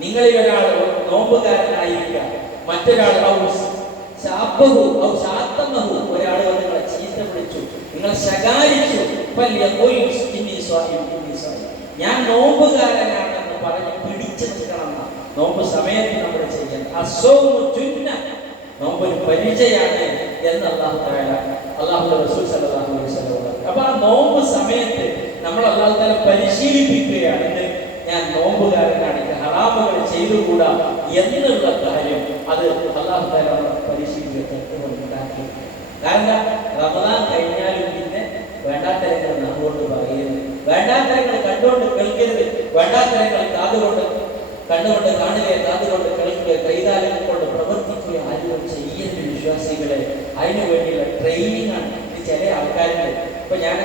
നിങ്ങളിൽ ഒരാൾ നോമ്പുകാരനായിരിക്കാം, മറ്റൊരാൾ ഒരാൾ നിങ്ങളെ ചീത്ത വിളിച്ചു, നിങ്ങളെ ശകാരിച്ചു, ഞാൻ നോമ്പുകാരനാണെന്ന് പറഞ്ഞ് പിടിച്ചു നിൽക്കണം. നോമ്പ് സമയത്ത് നമ്മൾ ചെയ്യണം. നോമ്പ് ഒരു പരിചയാണ് എന്ന് അല്ലാഹുവിന്റെ റസൂൽ സല്ലല്ലാഹു അലൈഹി വസല്ലം പറഞ്ഞു. അപ്പൊ ആ നോമ്പ് സമയത്ത് നമ്മൾ അല്ലാഹു തആല പരിശീലിപ്പിക്കുകയാണ്, ഞാൻ നോമ്പുകാരനാണ്, ഹറാമുകൾ ചെയ്തുകൂടാ എന്നുള്ള കാര്യം. അത് അല്ലാഹു തആല പരിശീലിപ്പിക്കുന്നുണ്ടാക്കി. കാരണം റമളാൻ കഴിഞ്ഞാലും പിന്നെ വേണ്ടാത്തരങ്ങൾ നമ്മോട് പറയരുത്, വേണ്ടാത്തരങ്ങൾ കണ്ടുകൊണ്ട് കേൾക്കരുത്, വേണ്ടാത്തരങ്ങൾ കാതുകൊണ്ട് കണ്ടുകൊണ്ട് കാണുക, കാതുകൊണ്ട് കേൾക്കുക, കൈകാലുകൾ കൊണ്ട് പ്രവർത്തിക്കുക ആരും ചെയ്യരുത് വിശ്വാസികളെ. അതിനു വേണ്ടിയുള്ള ട്രെയിനിങ് ആണ്. ഇത് ചില ആൾക്കാരുടെ ഇപ്പൊ ഞാൻ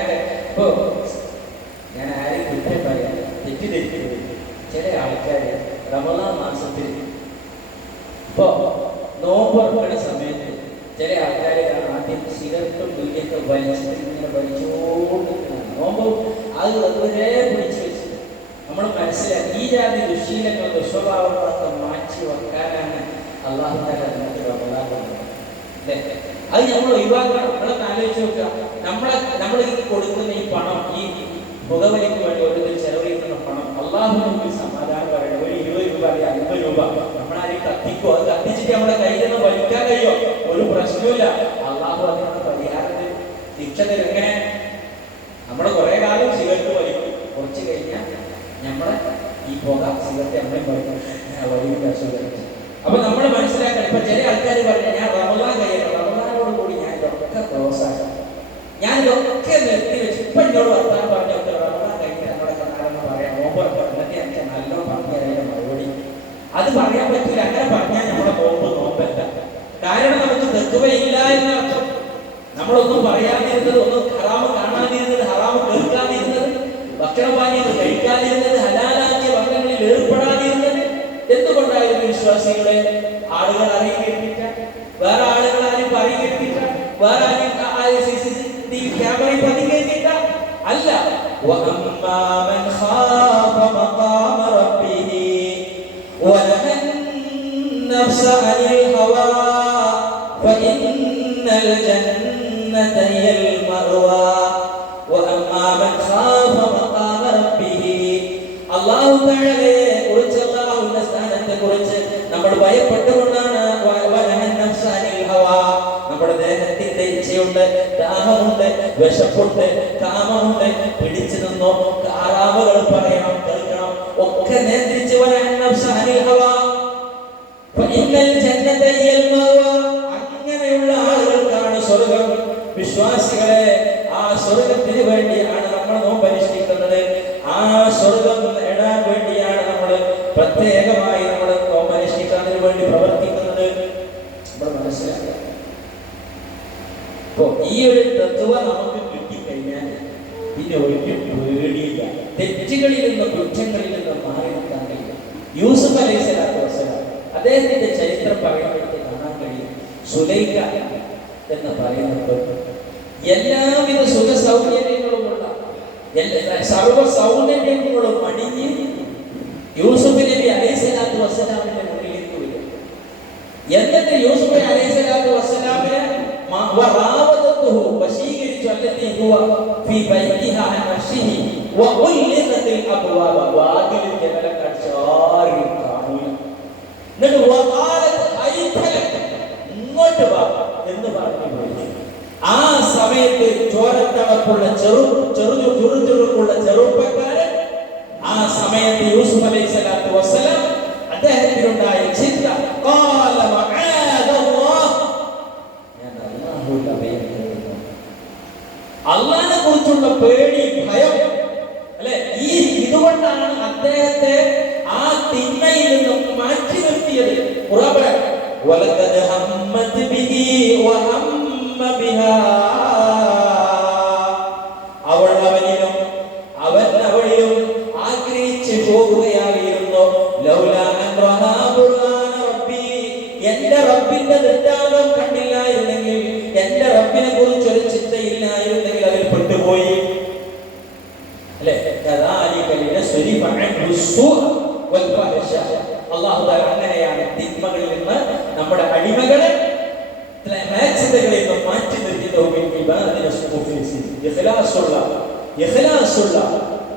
ആരെയും കുറ്റം പറയാം, തെറ്റിദ്ധരിക്കരുത്. ചില ആൾക്കാർ റമളാൻ മാസത്തിൽ ഇപ്പോ നോമ്പ് തുറക്കുന്ന സമയത്ത് ചില ആൾക്കാർ ആദ്യം സിഗരറ്റും ബീഡിയൊക്കെ വലിച്ചിട്ട് ഇങ്ങനെ വലിച്ചോണ്ടിരിക്കണം. നോമ്പ് അത് അതുവരെ പിടിച്ചു വെച്ച് നമ്മൾ മനസ്സിലാക്കി ഈ ജാതി ദുശീലങ്ങൾ ദുസ്വഭാവങ്ങളൊക്കെ മാറ്റി വെക്കാനാണ് അള്ളാഹു തആല നമുക്ക് റമളാൻ അല്ലേ. അത് നമ്മൾ ഒഴിവാക്കണം. നമ്മളൊന്ന് ആലോചിച്ച് നോക്കുക. നമ്മൾ ഈ കൊടുക്കുന്ന ഈ പണം, ഈ പുകവലിക്ക് വേണ്ടി ഓരോരുത്തർ ചെലവഴിക്കുന്ന പണം അള്ളാഹുവിന് സമാധാനം പറയണം. ഒരു 20 രൂപ അല്ലെങ്കിൽ 50 രൂപ നമ്മളാരെയും കത്തിക്കോ, അത് കത്തിച്ചിട്ട് നമ്മുടെ കയ്യിൽ നിന്ന് വലിക്കാൻ കഴിയോ? ഒരു പ്രശ്നമില്ല. അള്ളാഹു അതിനുള്ള പരിഹാരത്തിൽ ശിക്ഷ തരും. എങ്ങനെ? നമ്മൾ കുറെ കാലം സിഗരറ്റ് വലിക്കും, കുറച്ച് കഴിഞ്ഞാൽ നമ്മളെ ഈ പുക സിഗരറ്റ് നമ്മളെ വലിക്കും. അപ്പൊ നമ്മൾ മനസ്സിലാക്കണം. ഇപ്പൊ ചില ആൾക്കാർ പറഞ്ഞു, ഞാൻ റമളാൻ കഴിയണം, റമളാനോട് കൂടി ഞാൻ ഇതൊക്കെ പ്രോത്സാഹനം, ഞാൻ ഇതൊക്കെ നിർത്തി വെച്ച് ഇപ്പൊ എന്നോട് വർത്താനം പറഞ്ഞൊക്കെ റമളാൻ കഴിക്കാൻ എന്നോടൊക്കെ നാളെന്ന് പറയാം. നോമ്പ് എന്നിട്ട് എനിക്ക് നല്ലോ പറഞ്ഞറിയാൻ മറുപടി അത് പറയാൻ പറ്റില്ല. അങ്ങനെ പറഞ്ഞാൽ നമ്മുടെ നോമ്പല്ല. കാരണം നമുക്ക് തെക്കുകയില്ല എന്നർത്ഥം. നമ്മളൊന്നും പറയാതിരുന്നത്, ഒന്നും ഹറാമ് കാണാതിരുന്നത്, ഹറാമ് കേൾക്കാതിരുന്നത്, ഭക്ഷണപാനീയങ്ങൾ കഴിക്കാതിരുന്നത്, ഹലാലാക്കിയ വർഗ്ഗങ്ങളിൽ ഏർപ്പെടാതിരുന്നത് എന്തുകൊണ്ടായിരുന്നു? വിശ്വാസികളെ ആളുകൾ അറിയും കേൾപ്പിച്ച, വേറെ ആളുകൾ ആരും പറയും കേൾപ്പിച്ച, വേറെ ആരും ക്യാമറയിൽ പതിക്കേറ്റിട്ട അല്ല. കുറിച്ച് നമ്മൾ ഭയപ്പെട്ടുകൊണ്ടാണ്. നമ്മുടെ ദേഹത്തിന്റെ ഇച്ഛയുണ്ട്, ദാഹമുണ്ട്, വിശപ്പുണ്ട്, കാമമുണ്ട്, പിടിച്ചു നിന്നോ ആറാവുകൾ പറയണം, കേൾക്കണം, ഒക്കെ നിയന്ത്രിച്ച് അങ്ങനെയുള്ള ആളുകൾക്കാണ് സ്വർഗം. വിശ്വാസികളെ, ആ സ്വർഗത്തിന് വേണ്ടിയാണ് നമ്മൾ നോമ്പനുഷ്ഠിക്കുന്നത്. ആ സ്വർഗം നേടാൻ വേണ്ടിയാണ് നമ്മൾ പ്രത്യേകമായി നമ്മൾ നോമ്പനുഷ്ഠിക്കുന്നതിന് വേണ്ടി പ്രവർത്തിക്കുന്നത്. നമ്മൾ മനസ്സിലാക്കുക. അപ്പോ ഈ ഒരു തത്വം നമുക്ക് കിട്ടിക്കഴിഞ്ഞാൽ പിന്നെ ഒരിക്കലും പേടിയില്ല. തെറ്റുകളിൽ നിന്നും കുറ്റങ്ങളിൽ നിന്നും മാറി നിൽക്കാൻ കഴിയും. യൂസുഫ് അലൈഹിസ്സലാത്തു വസ്സലാം അദ്ദേഹത്തിന്റെ ചരിത്രം പറയുമ്പോഴത്തെ കാണാൻ കഴിയും. സുലൈഖ എന്ന് പറയുന്നത് എല്ലാവിധ സുഖ സൗകര്യങ്ങളുമുള്ള, സർവ്വ സൗന്ദര്യങ്ങളും അണിഞ്ഞ് യൂസുഫ് നബി അലൈഹിസ്സലാത്തു വസ്സലാമിന്റെ മുന്നിലേക്ക് വരും. എന്നിട്ട് യൂസുഫ് അലൈഹിസ്സലാത്തു വസ്സലാമിനെ വശീകരിച്ചു. അല്ലത്തി ഹുവ ഫീ ബൈതിഹാ അൻ നഫ്സിഹി വഉൽഖത്തിൽ അബ്വാബ, വാതിലിൽ ജനലൊക്കെ ചാരി കാണൂല. എന്നിട്ട് വഖാലത് ഹൈതലക, ഇങ്ങോട്ട് വാ എന്ന് പറഞ്ഞു വിളിച്ചു. ആ സമയത്ത് ചോരത്തളപ്പുള്ള ചുറുചുറുക്കുള്ള ചെറുപ്പക്കാരൻ, ആ സമയത്ത് യൂസുഫ് അലൈഹിസ്സലാത്തു വസ്സലാം അദ്ദേഹത്തിനുണ്ടായ ചിന്ത, ഖാല മഅദല്ലാഹ്, ഞാൻ അല്ലാഹുവിന്റെ അഭയം തേടുന്നു. അല്ലാഹുവിനെ കുറിച്ചുള്ള പേടി, ഭയം അല്ലെ, ഇതുകൊണ്ടാണ് അദ്ദേഹത്തെ ആ തിന്മയിൽ നിന്നും മാറ്റി നിർത്തിയത്. ഖുർആൻ വലഖദ് ഹമ്മത് ബിഹി വഹമ്മ ബിഹാ, അവളിലും ആഗ്രഹിച്ചു പോകുകയായിരുന്നു. ലൗലാ അൻ റഹാ ഖുർആന റബ്ബി, എന്റെ റബ്ബിന്റെ ദൃഷ്ടാന്തം കണ്ടില്ലായിരുന്നെങ്കിൽ, എന്റെ റബ്ബിനെ കുറിച്ച് ഒരു ചിന്തയില്ലായിരുന്നെങ്കിൽ അതിൽ പെട്ടുപോയി. അല്ലേ? അല്ലാഹു തആല അങ്ങനെയാണ് തിന്മകളിൽ നിന്ന് നമ്മുടെ അടിമകളെ മാറ്റി നിർത്തി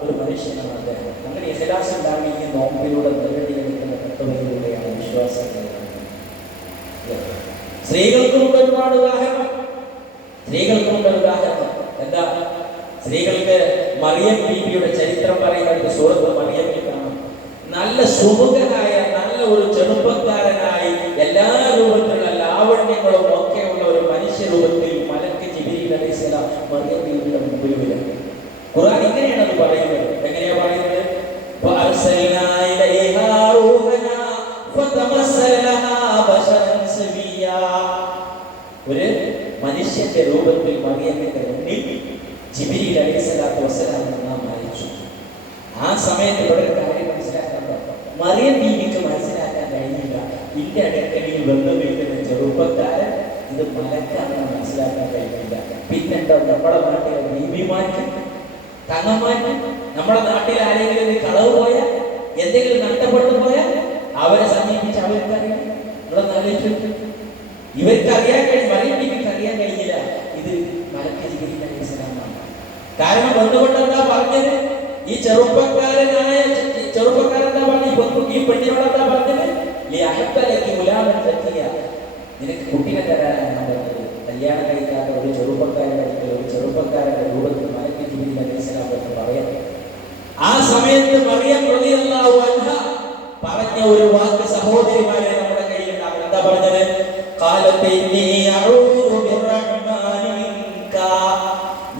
ഒരു മനുഷ്യനാണ് അദ്ദേഹം. അങ്ങനെ ഇഖ്ലാസ് ഉണ്ടാവുന്ന ഈ നോമ്പിലൂടെ നേടിയെടുക്കുന്ന തത്വങ്ങളിലൂടെയാണ് വിശ്വാസം. സ്ത്രീകൾക്കുമുണ്ട് ഒരുപാട് ഉദാഹരണം. എന്താ? സ്ത്രീകൾക്ക് മറിയം ബീബിയുടെ ചരിത്രം പറയുന്നത് സൂറത്ത് മറിയമിൽ കാണാം. നല്ല സുമുഖനായ, നല്ല ഒരു ചെറുപ്പക്കാരനായി, എല്ലാ രൂപത്തിലുള്ള ലാവണ്യങ്ങളും ഒക്കെയുള്ള ഒരു മനുഷ്യ രൂപത്തിൽ മലക്ക് ജിബ്രീൽ അലൈഹിസ്സലാം മറിയം ബീബിയുടെ മുമ്പിൽ വരും. ഖുർആൻ ഇങ്ങനെയാണ് അത് പറയുന്നത്. എങ്ങനെയാ പറയുന്നത്? ഫഅർസൽനാ ഇലൈഹാ റൂഹനാ ഫതമസ്സല ലഹാ ബശറൻ സവിയ്യാ. ഒരു മനുഷ്യന്റെ രൂപത്തിൽ മറിയമിന്റെ മുന്നിൽ ജിബ്രീൽ അലൈഹിസ്സലാത്തു വസ്സലാം നാം അയച്ചു. ആ സമയത്ത് ഇവിടെ ഒരു കാര്യം മനസ്സിലാക്കണം. മറിയം ബീവിക്ക് മനസ്സിലാക്കാൻ കഴിഞ്ഞില്ല. ഇതിന്റെ അടുക്കളയിൽ ബന്ധം നിൽക്കുന്ന ചെറുപ്പക്കാരൻ ഇത് മലക്കാണെന്ന് മനസ്സിലാക്കാൻ കഴിയില്ല. പിന്നെന്താ നമ്മുടെ നാട്ടിലെ ബീബിമാർക്ക്, തങ്ങന്മാർക്ക്, നമ്മുടെ നാട്ടിൽ ആരെങ്കിലും കളവ് പോയാൽ, എന്തെങ്കിലും നഷ്ടപ്പെട്ടു പോയാൽ അവരെ സമീപിച്ച് അവർക്കറിയാം. ഇവിടെ ആലോചിച്ചു, ഇവർക്ക് അറിയാൻ കഴിയും, മറിയമ്മയ്ക്ക് അറിയാൻ കഴിഞ്ഞില്ല ഇത് മലക്ക് ജിബ്രീൽ അലൈഹിസ്സലാമാണ്. കാരണം എന്തുകൊണ്ടെന്താ പറഞ്ഞത്? ഈ ചെറുപ്പക്കാരൻ എന്താ പറഞ്ഞു? ഈ പെണ്ണിനോട് എന്താ പറഞ്ഞത്? നിനക്ക് കുട്ടിനെ തരാനാണ് പറഞ്ഞത്. കല്യാണം കഴിക്കാത്ത ഒരു ചെറുപ്പക്കാരന്റെ രൂപത്തിൽ മലക്ക് ജിബ്രീൽ അലൈഹിസ്സലാം എന്ന് പറയാം. ആ സമയത്ത് മറിയം റളിയല്ലാഹു അൻഹ പറഞ്ഞ ഒരു വാക്ക് സഹോദരിമാരെ നമ്മുടെ കയ്യിലുണ്ടാകും. എന്താ പറഞ്ഞത്?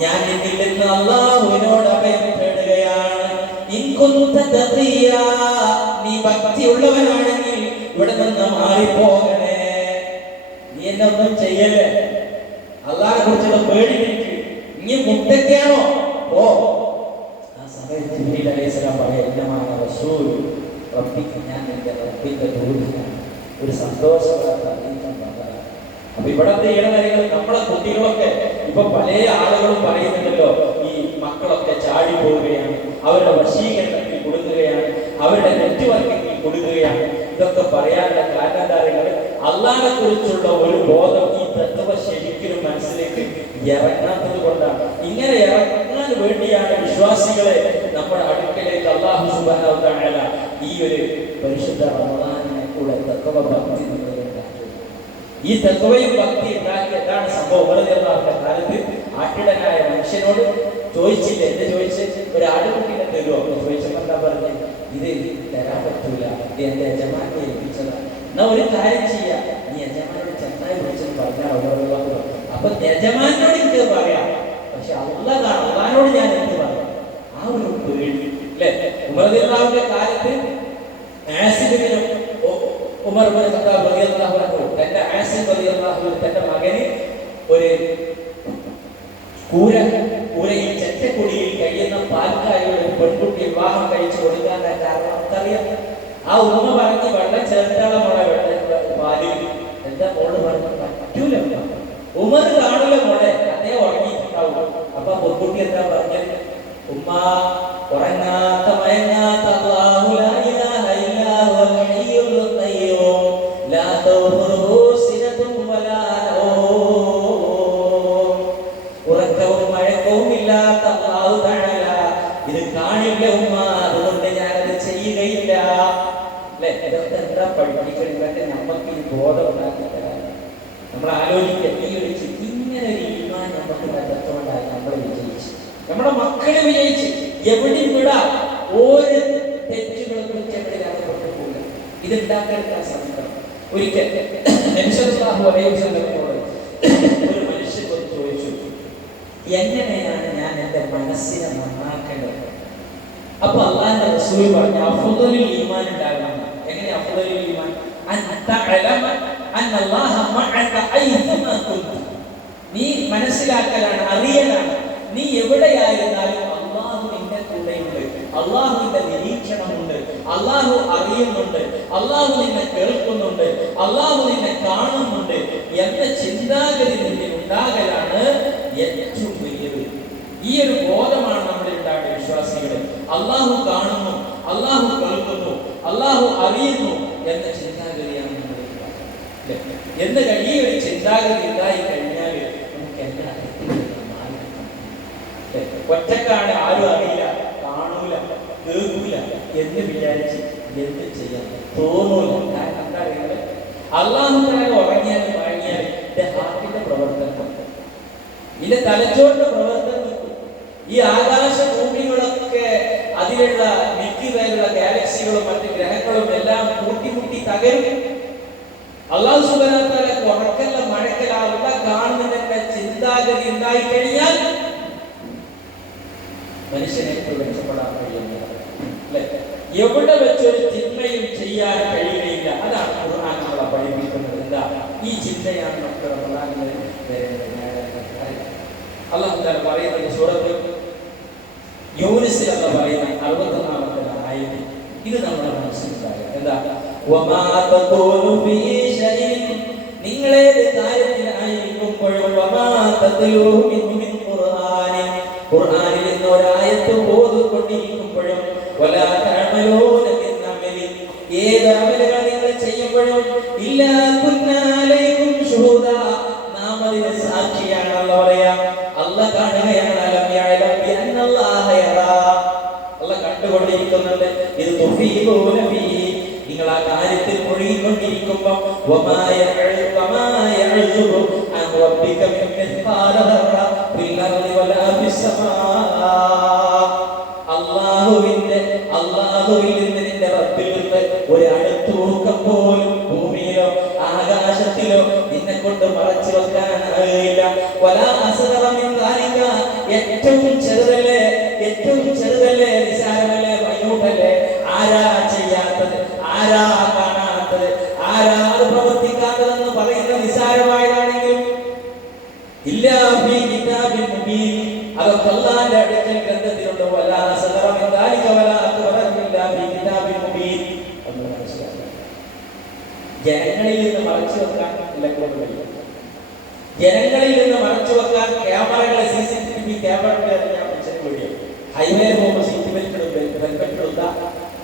ഞാൻ നിന്നിൽ നിന്ന് അല്ലാഹുവിനോട് അഭയം തേടുകയാണ്. നീ ഭക്തിയുള്ളവനാണെങ്കിൽ ഇവിടെ നിന്ന് മാറിപ്പോകണേ, നീ എന്നെ ഒന്നും ചെയ്യല്ലേ, അല്ലാഹുവിനെ കുറിച്ചുള്ള പേടിക്ക് നീ മുട്ടൊക്കെയാണോ ഓ. ആ സമയത്ത് ജിബ്രീൽ അലൈഹിസ്സലാം പറയാം, ഞാൻ എന്റെ റബ്ബിന്റെ ദൂതനാണ്, ഒരു സന്തോഷവാർത്ത അറിയിക്കാൻ വന്നതാണ്. അപ്പൊ ഇവിടത്തെ ഇടനരികൾ നമ്മളെ കുട്ടികളൊക്കെ ഇപ്പൊ പല ആളുകളും പറയുന്നുണ്ടല്ലോ, ഈ മക്കളൊക്കെ ചാടി പോവുകയാണ്, അവരുടെ വശീകരണത്തിൽ കൊടുക്കുകയാണ്, അവരുടെ നെറ്റ്വർക്കിങ്ങിൽ കൊടുക്കുകയാണ്. ഇതൊക്കെ പറയാനുള്ള കാരണധാരങ്ങൾ അല്ലാഹുവിനെ കുറിച്ചുള്ള ഒരു ബോധം ഈ തത്വ ശരിക്കും മനസ്സിലേക്ക് ഇറങ്ങാത്തത് കൊണ്ടാണ്. ഇങ്ങനെ ഇറങ്ങാൻ വേണ്ടിയാണ് വിശ്വാസികളെ നമ്മുടെ അടുക്കലേക്ക് അല്ലാഹു സുബ്ഹാനഹു വ തആല ഈ ഒരു പരിശുദ്ധ റമദാനിനെ കൂടെ തത്വ ഭക്തി ഈ തത്വയും ഭക്തി ഉണ്ടാക്കി. എന്താണ് സംഭവം? വെറുതെ കാലത്ത് ആട്ടിടനായ മനുഷ്യനോട് ചോദിച്ചില്ല, എന്ത് ചോദിച്ച്? ഒരു ആടുകുട്ടിനെ തരുമോ ചോദിച്ചപ്പോൾ എന്താ പറഞ്ഞത്? ഇത് തരാൻ പറ്റൂല, ഇത് എന്റെ യജമാനെ ഏൽപ്പിച്ചതാണ്. എന്നാ ഒരു കാര്യം ചെയ്യാം, നീ യജമാനോട് ചെന്നായി വിളിച്ചെന്ന് പറഞ്ഞാൽ അവിടെ. അപ്പൊ യജമാനോട് എനിക്ക് പറയാം, പക്ഷെ അള്ളാഹുവിനോട് ഞാൻ എന്ത് പറയാം? ആ ഒരു പേടി അല്ലെ? ഉമർ റളിയല്ലാഹുവിന്റെ കാലത്ത് ആസിബിനും ഉമർ റളിയല്ലാഹു അൻഹു തന്റെ ആസിബ് റളിയല്ലാഹു തന്റെ മകന് ഒരു കൂരയിൽ ചെറ്റക്കുടിയിൽ കഴിയുന്ന പാൽക്കാരിയുടെ പെൺകുട്ടി വിവാഹം കഴിച്ചു കൊടുക്കാൻ കാരണം നമുക്കറിയാം. ആ ഉമ്മ പറഞ്ഞ് വെള്ളം ചേർത്താളെ മോളെ പാലിൽ എന്താ മോള് പറഞ്ഞു? പറ്റൂല. ഉമർ കാണൂല മോളെ, അതേ ഉറങ്ങിയിട്ടുണ്ടാവും. അപ്പൊ പെൺകുട്ടി എന്താ പറഞ്ഞത്? ഉമ്മ ഉറങ്ങാത്ത മയങ്ങാത്ത അല്ലാഹു ലാ ഇലാഹ ഇല്ലാ ഹുവൽ ഹയ്യുൽ ഖയ്യൂം ലാ തൗഖുദുഹു സിനതും വലാ നൗം. ഉറക്കവും മഴക്കവും ഇല്ലാത്ത അല്ലാഹു തആല ഇത് കാണില്ല ഉമ്മ, അതുകൊണ്ട് ഞാനത് ചെയ്യുകയില്ല. അല്ലെ? ഇതൊക്കെ എന്താ പഠിപ്പിക്കുന്നത്? നമുക്ക് ഈ ബോധം ഉണ്ടാക്കി തരാൻ നമ്മൾ ആലോചിക്കുക. ഈ ഒരു ഇങ്ങനെ ഒരു ഈമാൻ നമുക്ക് തത്വമുണ്ടായി നമ്മൾ വിജയിച്ചു, നമ്മുടെ മക്കളെ വിജയിച്ച്. എവിടെ വിടാം, ഓരോ തെറ്റുകളെ കുറിച്ച് എവിടെ അകപ്പെട്ടു പോകില്ല. ഇത് ഉണ്ടാക്കാൻ ശ്രമിക്കണം. ഒരിക്കൽ നബി സല്ലല്ലാഹു അലൈഹി വസല്ലമയോട് ഒരു മനുഷ്യൻ ചോദിച്ചു, എങ്ങനെയാണ് ഞാൻ എൻ്റെ മനസ്സിനെ നന്നാക്കേണ്ടത്? അപ്പൊ അല്ലാഹുവിന്റെ റസൂൽ പറഞ്ഞു, അഫ്ദലുൽ ഈമാൻ ഉണ്ടാകണം. എങ്ങനെ അഫ്ദലുൽ ഈമാൻ? അൻ തഅലമ അന്നല്ലാഹ മഅക അയ്തമാ കുന്ത. നീ മനസ്സിലാക്കലാണ്, അറിയലാണ്, നീ എവിടെയായിരുന്നാലും അല്ലാഹു നിന്റെ കൂടെയുണ്ട്, അല്ലാഹുവിന്റെ നിരീക്ഷണമുണ്ട്, അല്ലാഹു അറിയുന്നുണ്ട്, അല്ലാഹു നിന്നെ കേൾക്കുന്നുണ്ട്, അല്ലാഹു നിന്നെ കാണുന്നുണ്ട് എന്ന ചിന്താഗതി നിന്നിൽ ഉണ്ടാകലാണ് ഏറ്റവും വലിയത്. ഈ ഒരു ബോധമാണ് നമ്മുടെ ഉണ്ടാകേണ്ട വിശ്വാസികളെ. അല്ലാഹു കാണുന്നു, അല്ലാഹു കേൾക്കുന്നു, അല്ലാഹു അറിയുന്നു എന്ന ചിന്താഗതിയാണ് നമ്മുടെ എന്ന് ഈ ഒരു ചിന്താഗതി ഉണ്ടായി കഴിഞ്ഞാൽ നമുക്ക് എല്ലാ ഒറ്റക്കാണ്, ആരും അറിയില്ല, കാണൂല, കേൾക്കൂല എന്ന് വിചാരിച്ച് എന്ത് ചെയ്യാൻ തോന്നൂല. കാരണം എന്താ അറിയുന്നത്? അല്ലാഹു തആല ഉറങ്ങിയാലും വഴങ്ങിയാലും എന്റെ ഹാർട്ടിന്റെ പ്രവർത്തനം, ഇതിന്റെ തലച്ചോറിന്റെ പ്രവർത്തനം, ഈ ആകാശ ഭൂമികളൊക്കെ അതിലുള്ള മിൽക്കി വേയുള്ള ഗാലക്സികളും മറ്റ് ഗ്രഹങ്ങളും എല്ലാം കൂട്ടിമുട്ടി തകരും. അല്ലാഹു സുബ്ഹാനഹു വ തആല ഉറക്കല്ല മഴക്കലാവുന്ന കാണുന്നതിന്റെ ചിന്താഗതി ഉണ്ടായി കഴിഞ്ഞാൽ മനുഷ്യനെ രക്ഷപ്പെടാൻ കഴിയുന്നത് അല്ലെ? എവിടെ വെച്ചൊരു ചിന്തയും ചെയ്യാൻ കഴിയുകയില്ല. അതാണ് ഖുർആൻ നമ്മളെ പഠിപ്പിക്കുന്നത്. എന്താ? ഈ ചിന്തയാണ് നമുക്ക് റമദാനിൽ അല്ലാഹു തആല പറയുന്നത് സൂറത്ത് യൂനിസിൽ അല്ലാഹു പറയുന്ന 61-ാമത്തെ ആയത്ത്. ഇത് നമ്മുടെ മനസ്സിലുണ്ടാകും. എന്താ? വമാ തഖൂലു ഫീ ശൈഇൻ നിങ്ങളേത് കാര്യത്തിലായിരിക്കുമ്പോഴും ഖുർആനിൽ നിന്ന് ഒരായത്ത് ഓതിക്കൊണ്ടിരിക്കുമ്പോഴും ഏത് അമലുകൾ നിങ്ങൾ ചെയ്യുമ്പോഴും ഇല്ലാ കുന്നാ അലൈക്കും ശുഹൂദാ, നാം അതിന് സാക്ഷിയാണെന്ന് പറയാ. അല്ലാഹ് കാണുകയാണ്. അലം യഅലം ബിഅന്നല്ലാഹ യറാ, അല്ലാഹ് കണ്ടുകൊണ്ടിരിക്കുന്നുണ്ട്. ഇത് തുഫീദൂന ഫീഹി, നിങ്ങൾ ആ കാര്യത്തിൽ മുഴുകിക്കൊണ്ടിരിക്കുമ്പോൾ വമാ യഅ്സുബു അൻ റബ്ബിക മിൻ മിസ്ഖാല ദർറ ഫിൽ അർളി വലാ ഫിസ് സമാ, അല്ലാഹുവിൽ നിന്ന് നിന്റെ റബ്ബിൽ നിന്ന് ഒരു അണുത്തൂക്കം പോലും ഭൂമിയിലോ ആകാശത്തിലോ നിന്നെ കൊണ്ട് മറച്ചു വെക്കാൻ കഴിയില്ല. വലാ അസ്ഗറ മിൻ ദാലിക, ഏറ്റവും ചെറുതല്ലേ നിസാരമല്ലേ, മൈന്യൂട്ടല്ലേ, ആരാ ചെയ്യാത്തത്, ആരാ കാണാത്തത്, ആരാ പ്രവർത്തിക്കാത്തതെന്ന് പറയുന്ന നിസാരമായതാണെങ്കിലും ഇല്ലാ ഫീ കിതാബിൻ മുബീൻ, അതൊക്കെ അല്ലാഹുവിന്റെ അടുക്കൽ ഗ്രന്ഥത്തിലുണ്ട്. വലാ അസ്ഗറ മിൻ ദാലിക വലാ അക്ബറ ഇല്ലാ ഫീ കിതാബിൻ മുബീൻ. ജനങ്ങളിൽ നിന്ന് മറച്ചു വെക്കാൻ ജനങ്ങളിൽ നിന്ന് മറച്ചു വെക്കാൻ ക്യാമറകളെ, CCTV ക്യാമറകളെ ഞാൻ മനസ്സിലാക്കി വഴിയാണ്. ഹൈവേ പോകുമ്പോൾ സീറ്റ് ബെൽറ്റ്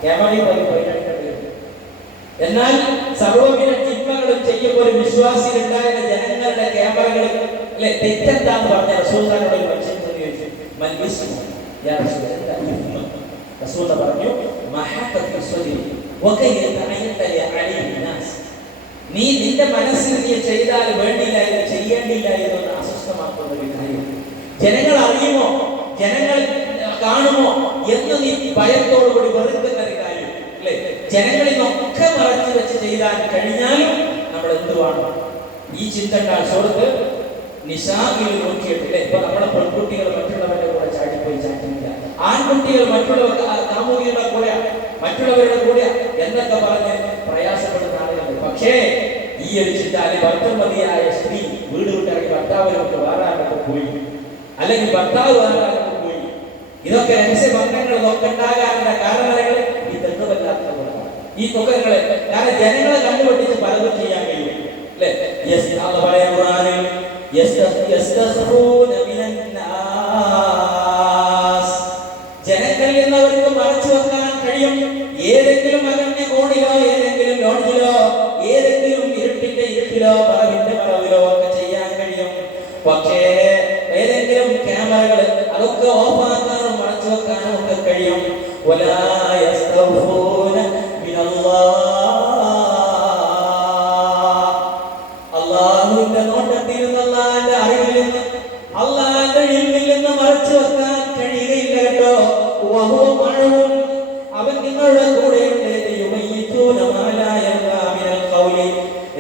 ക്യാമറയിൽ പരിഗണിക്കേണ്ടത്. എന്നാൽ സർവ്വവിധ തിന്മകളും ചെയ്യുമ്പോൾ ഒരു വിശ്വാസിയിലുണ്ടായിരുന്ന ജനങ്ങളുടെ ക്യാമറകൾ അല്ലെ തെറ്റെന്താന്ന് പറഞ്ഞ റസൂലിനോട് ഒരു മനുഷ്യൻ ചോദിച്ചു, റസൂൽ പറഞ്ഞു, നീ നിന്റെ മനസ്സിൽ നീ ചെയ്താൽ വേണ്ടിയില്ലായിരുന്നു, ചെയ്യേണ്ടിയില്ലായിരുന്നു അസ്വസ്ഥമാക്കുന്ന ഒരു കാര്യം ജനങ്ങൾ അറിയുമോ, ജനങ്ങൾ കാണുമോ എന്ന് നീ ഭയത്തോടുകൂടി വെറുക്കുന്ന ഒരു കാര്യം അല്ലെ. ജനങ്ങളിൽ നിന്നൊക്കെ മറച്ചു വെച്ച് ചെയ്താൽ കഴിഞ്ഞാലും നമ്മൾ എന്തുവാണ് ഈ ചിന്ത സുഹൃത്ത് നിശായിൽ നോക്കിയിട്ടില്ലേ. ഇപ്പൊ നമ്മുടെ പെൺകുട്ടികൾ മറ്റുള്ളവരുടെ കൂടെ ചാടിപ്പോയി ചാറ്റുന്നില്ല, ആൺകുട്ടികൾ കാമുകിയുടെ കൂടെ മറ്റുള്ളവരുടെ കൂടെ എന്നൊക്കെ പറഞ്ഞ് പ്രയാസപ്പെടുന്ന ആളുകളുണ്ട്. പക്ഷേ ഈ ഒരു ചിന്ത, ഭർത്തമതിയായ സ്ത്രീ വീട് വിട്ടിറങ്ങി ഭർത്താവിനൊക്കെ വേറാനൊക്കെ പോയി, അല്ലെങ്കിൽ ഭർത്താവ് വേറാനൊക്കെ പോയി, ഇതൊക്കെ രഹസ്യബന്ധങ്ങൾ നോക്കണ്ടാകാനുള്ള കാരണങ്ങൾ ഈ തെക്കുവല്ലാത്തവരാണ്, ഈ തുകകളെ. കാരണം ജനങ്ങളെ കണ്ടുപിടിച്ച് പലതും ചെയ്യാൻ കഴിയും അല്ലെ. പറയാൻ ഖുർആനിൽ ജനങ്ങളിൽ നിന്ന് അവർക്ക് മറച്ചു വെക്കാൻ കഴിയും. ഏതെങ്കിലും അകന്ന കോണിലോ, ഏതെങ്കിലും ലോണിലോ, ഏതെങ്കിലും ഇരുട്ടിലോ മറവിന്റെ മറവിലോ ഒക്കെ ചെയ്യാൻ കഴിയും. പക്ഷേ ഏതെങ്കിലും ക്യാമറകൾ അതൊക്കെ ഓഫാക്കാനും മറച്ചു വെക്കാനും ഒക്കെ കഴിയും. അള്ളാഹുവിന്റെ നോട്ടത്തിൽ നിന്ന്, അള്ളാഹിന്റെ അറിവിൽ നിന്ന്, അള്ളാഹിന്റെ ഇൽമിൽ നിന്ന് മറച്ചു വെക്കാൻ കഴിയുകയില്ല കേട്ടോ. അവൻ നിങ്ങളുടെ കൂടെയുണ്ട്.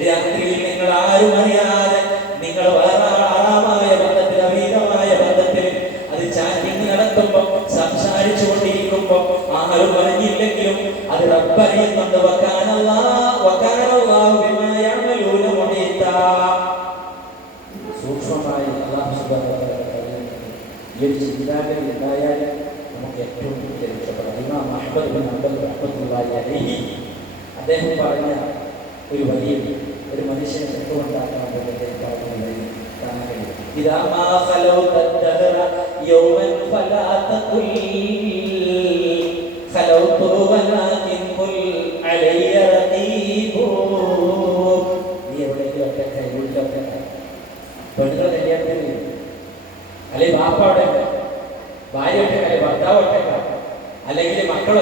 രാത്രിയിൽ നിങ്ങൾ ആരും അറിയാതെ നിങ്ങൾ വേറെ ആറാമായ ബന്ധത്തിൽ, അഭീതമായ ബന്ധത്തിൽ, അത് ചാറ്റിംഗ് നടത്തുമ്പോ, സംസാരിച്ചു കൊണ്ടിരിക്കുമ്പോ ആരും അറിഞ്ഞില്ലെങ്കിലും അത് റബ്ബറിയുന്നുണ്ട്. സൂക്ഷ്മമായി അല്ലാഹു സുബ്ഹാനഹു വ തആല ഈ ഒരു ചിന്താഗതി ഉണ്ടായാൽ നമുക്ക് ഏറ്റവും കൂടുതൽ രക്ഷപ്പെടാം. ഇമാം അഹ്മദ് ബിൻ ഹംബൽ റഹ്മത്തുള്ളാഹി അലൈഹി അദ്ദേഹം പറഞ്ഞ ഒരു വലിയ ഒരു മനുഷ്യനെ ചെറുപ്പമുണ്ടാക്കാൻ കാണാൻ കഴിയും. ഇദാ മാ ഖലൗത ദഹറ യൗമൻ ഫലാ തഖുൽ ഖലൗതു വലാകിൻ ഖുൽ അലയ്യ റഖീബു. നീ എവിടെയെങ്കിലും ഒറ്റക്കായി വീട്ടിലൊറ്റക്കായി, പെണ്ണുങ്ങൾ കല്യാണത്തിന് അല്ലെങ്കിൽ ബാപ്പ അവിടെ, ഭാര്യ ഒറ്റക്കായി, ഭർത്താവ് ഒറ്റക്കായി, അല്ലെങ്കിൽ മക്കൾ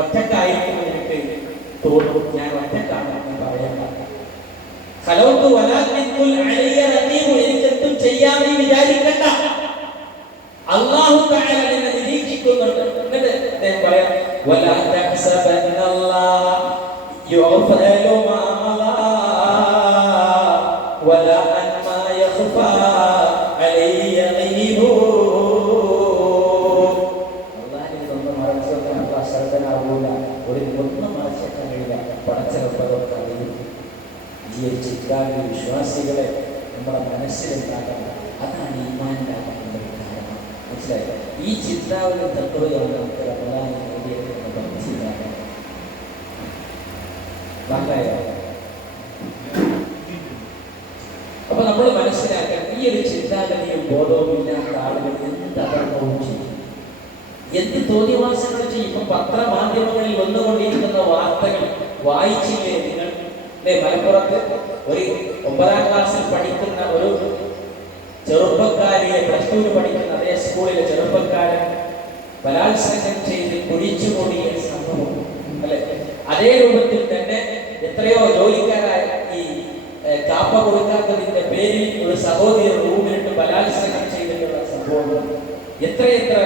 ഒറ്റക്കായിരിക്കും എനിക്ക് തോന്നും, ഞാൻ ഒറ്റക്കാണ് എന്ന് പറയണ്ട. ഖലൗതു വലാകിൻ ഖുൽ അലയ്യ റഖീബു, എനിക്കെന്തും ചെയ്യാൻ നീ വിചാരിക്കണ്ട, അല്ലാഹു തആല നിന്നെ നിരീക്ഷിക്കുന്നുണ്ട്. എന്നിട്ട് അദ്ദേഹം പറയാം, വലാ തഹ്സബന്നല്ലാഹ യുഗ്ഫലു മാ മളാ വലാ അൻമാ യഖ്ഫാ അലയ്യ ഗൈബു. അല്ലാഹുവിനെ ഒന്നും മറച്ചുവെക്കാൻ ശ്രദ്ധനാവൂല, ഒന്നും മറച്ചുവെക്കാൻ കഴിയില്ല. പടച്ചറപ്പതൊക്കെ അറിയും. ഈ ഒരു ചിന്താഗതി വിശ്വാസികളെ നമ്മുടെ മനസ്സിലുണ്ടാകണം. അതാണ് ഈമാനിന്റെ കാരണം. മനസ്സിലായോ? ഈ ചിന്താഗതി തത്വമാണ് നമുക്ക് റമദാനിൽ നേടിയെടുക്കുന്ന മനസ്സിലാക്കണം. നമ്മൾ മനസ്സിലാക്കാൻ ഈ ഒരു ചിന്താഗതിയും ബോധവും ഇല്ലാത്ത ആളുകൾ എന്ത് അധർമ്മവും ചെയ്യും, എന്ത് തോന്നിവാസങ്ങൾ ചെയ്യും. ഇപ്പൊ പത്രമാധ്യമങ്ങളിൽ വന്നുകൊണ്ടിരിക്കുന്ന വാർത്തകൾ വായിച്ചില്ലേ നിങ്ങൾ? മലപ്പുറത്ത് ഒരു 9ാം ക്ലാസ്സിൽ പഠിക്കുന്ന ഒരു ചെറുപ്പക്കാരിയെ, +2 പഠിക്കുന്ന അതേ സ്കൂളിലെ ചെറുപ്പക്കാരൻ ബലാത്സംഗം ചെയ്ത് കുഴിച്ചുകൂടിയ സംഭവം അല്ലെ? അതേ രൂപത്തിൽ തന്നെ എത്രയോ ജോലിക്കാരായ ഈ കാപ്പ കൊടുക്കാത്തതിന്റെ പേരിൽ ഒരു സഹോദരി റൂമിലിട്ട് ബലാത്സംഗം ചെയ്തിട്ടുള്ള സംഭവങ്ങൾ എത്രയെത്ര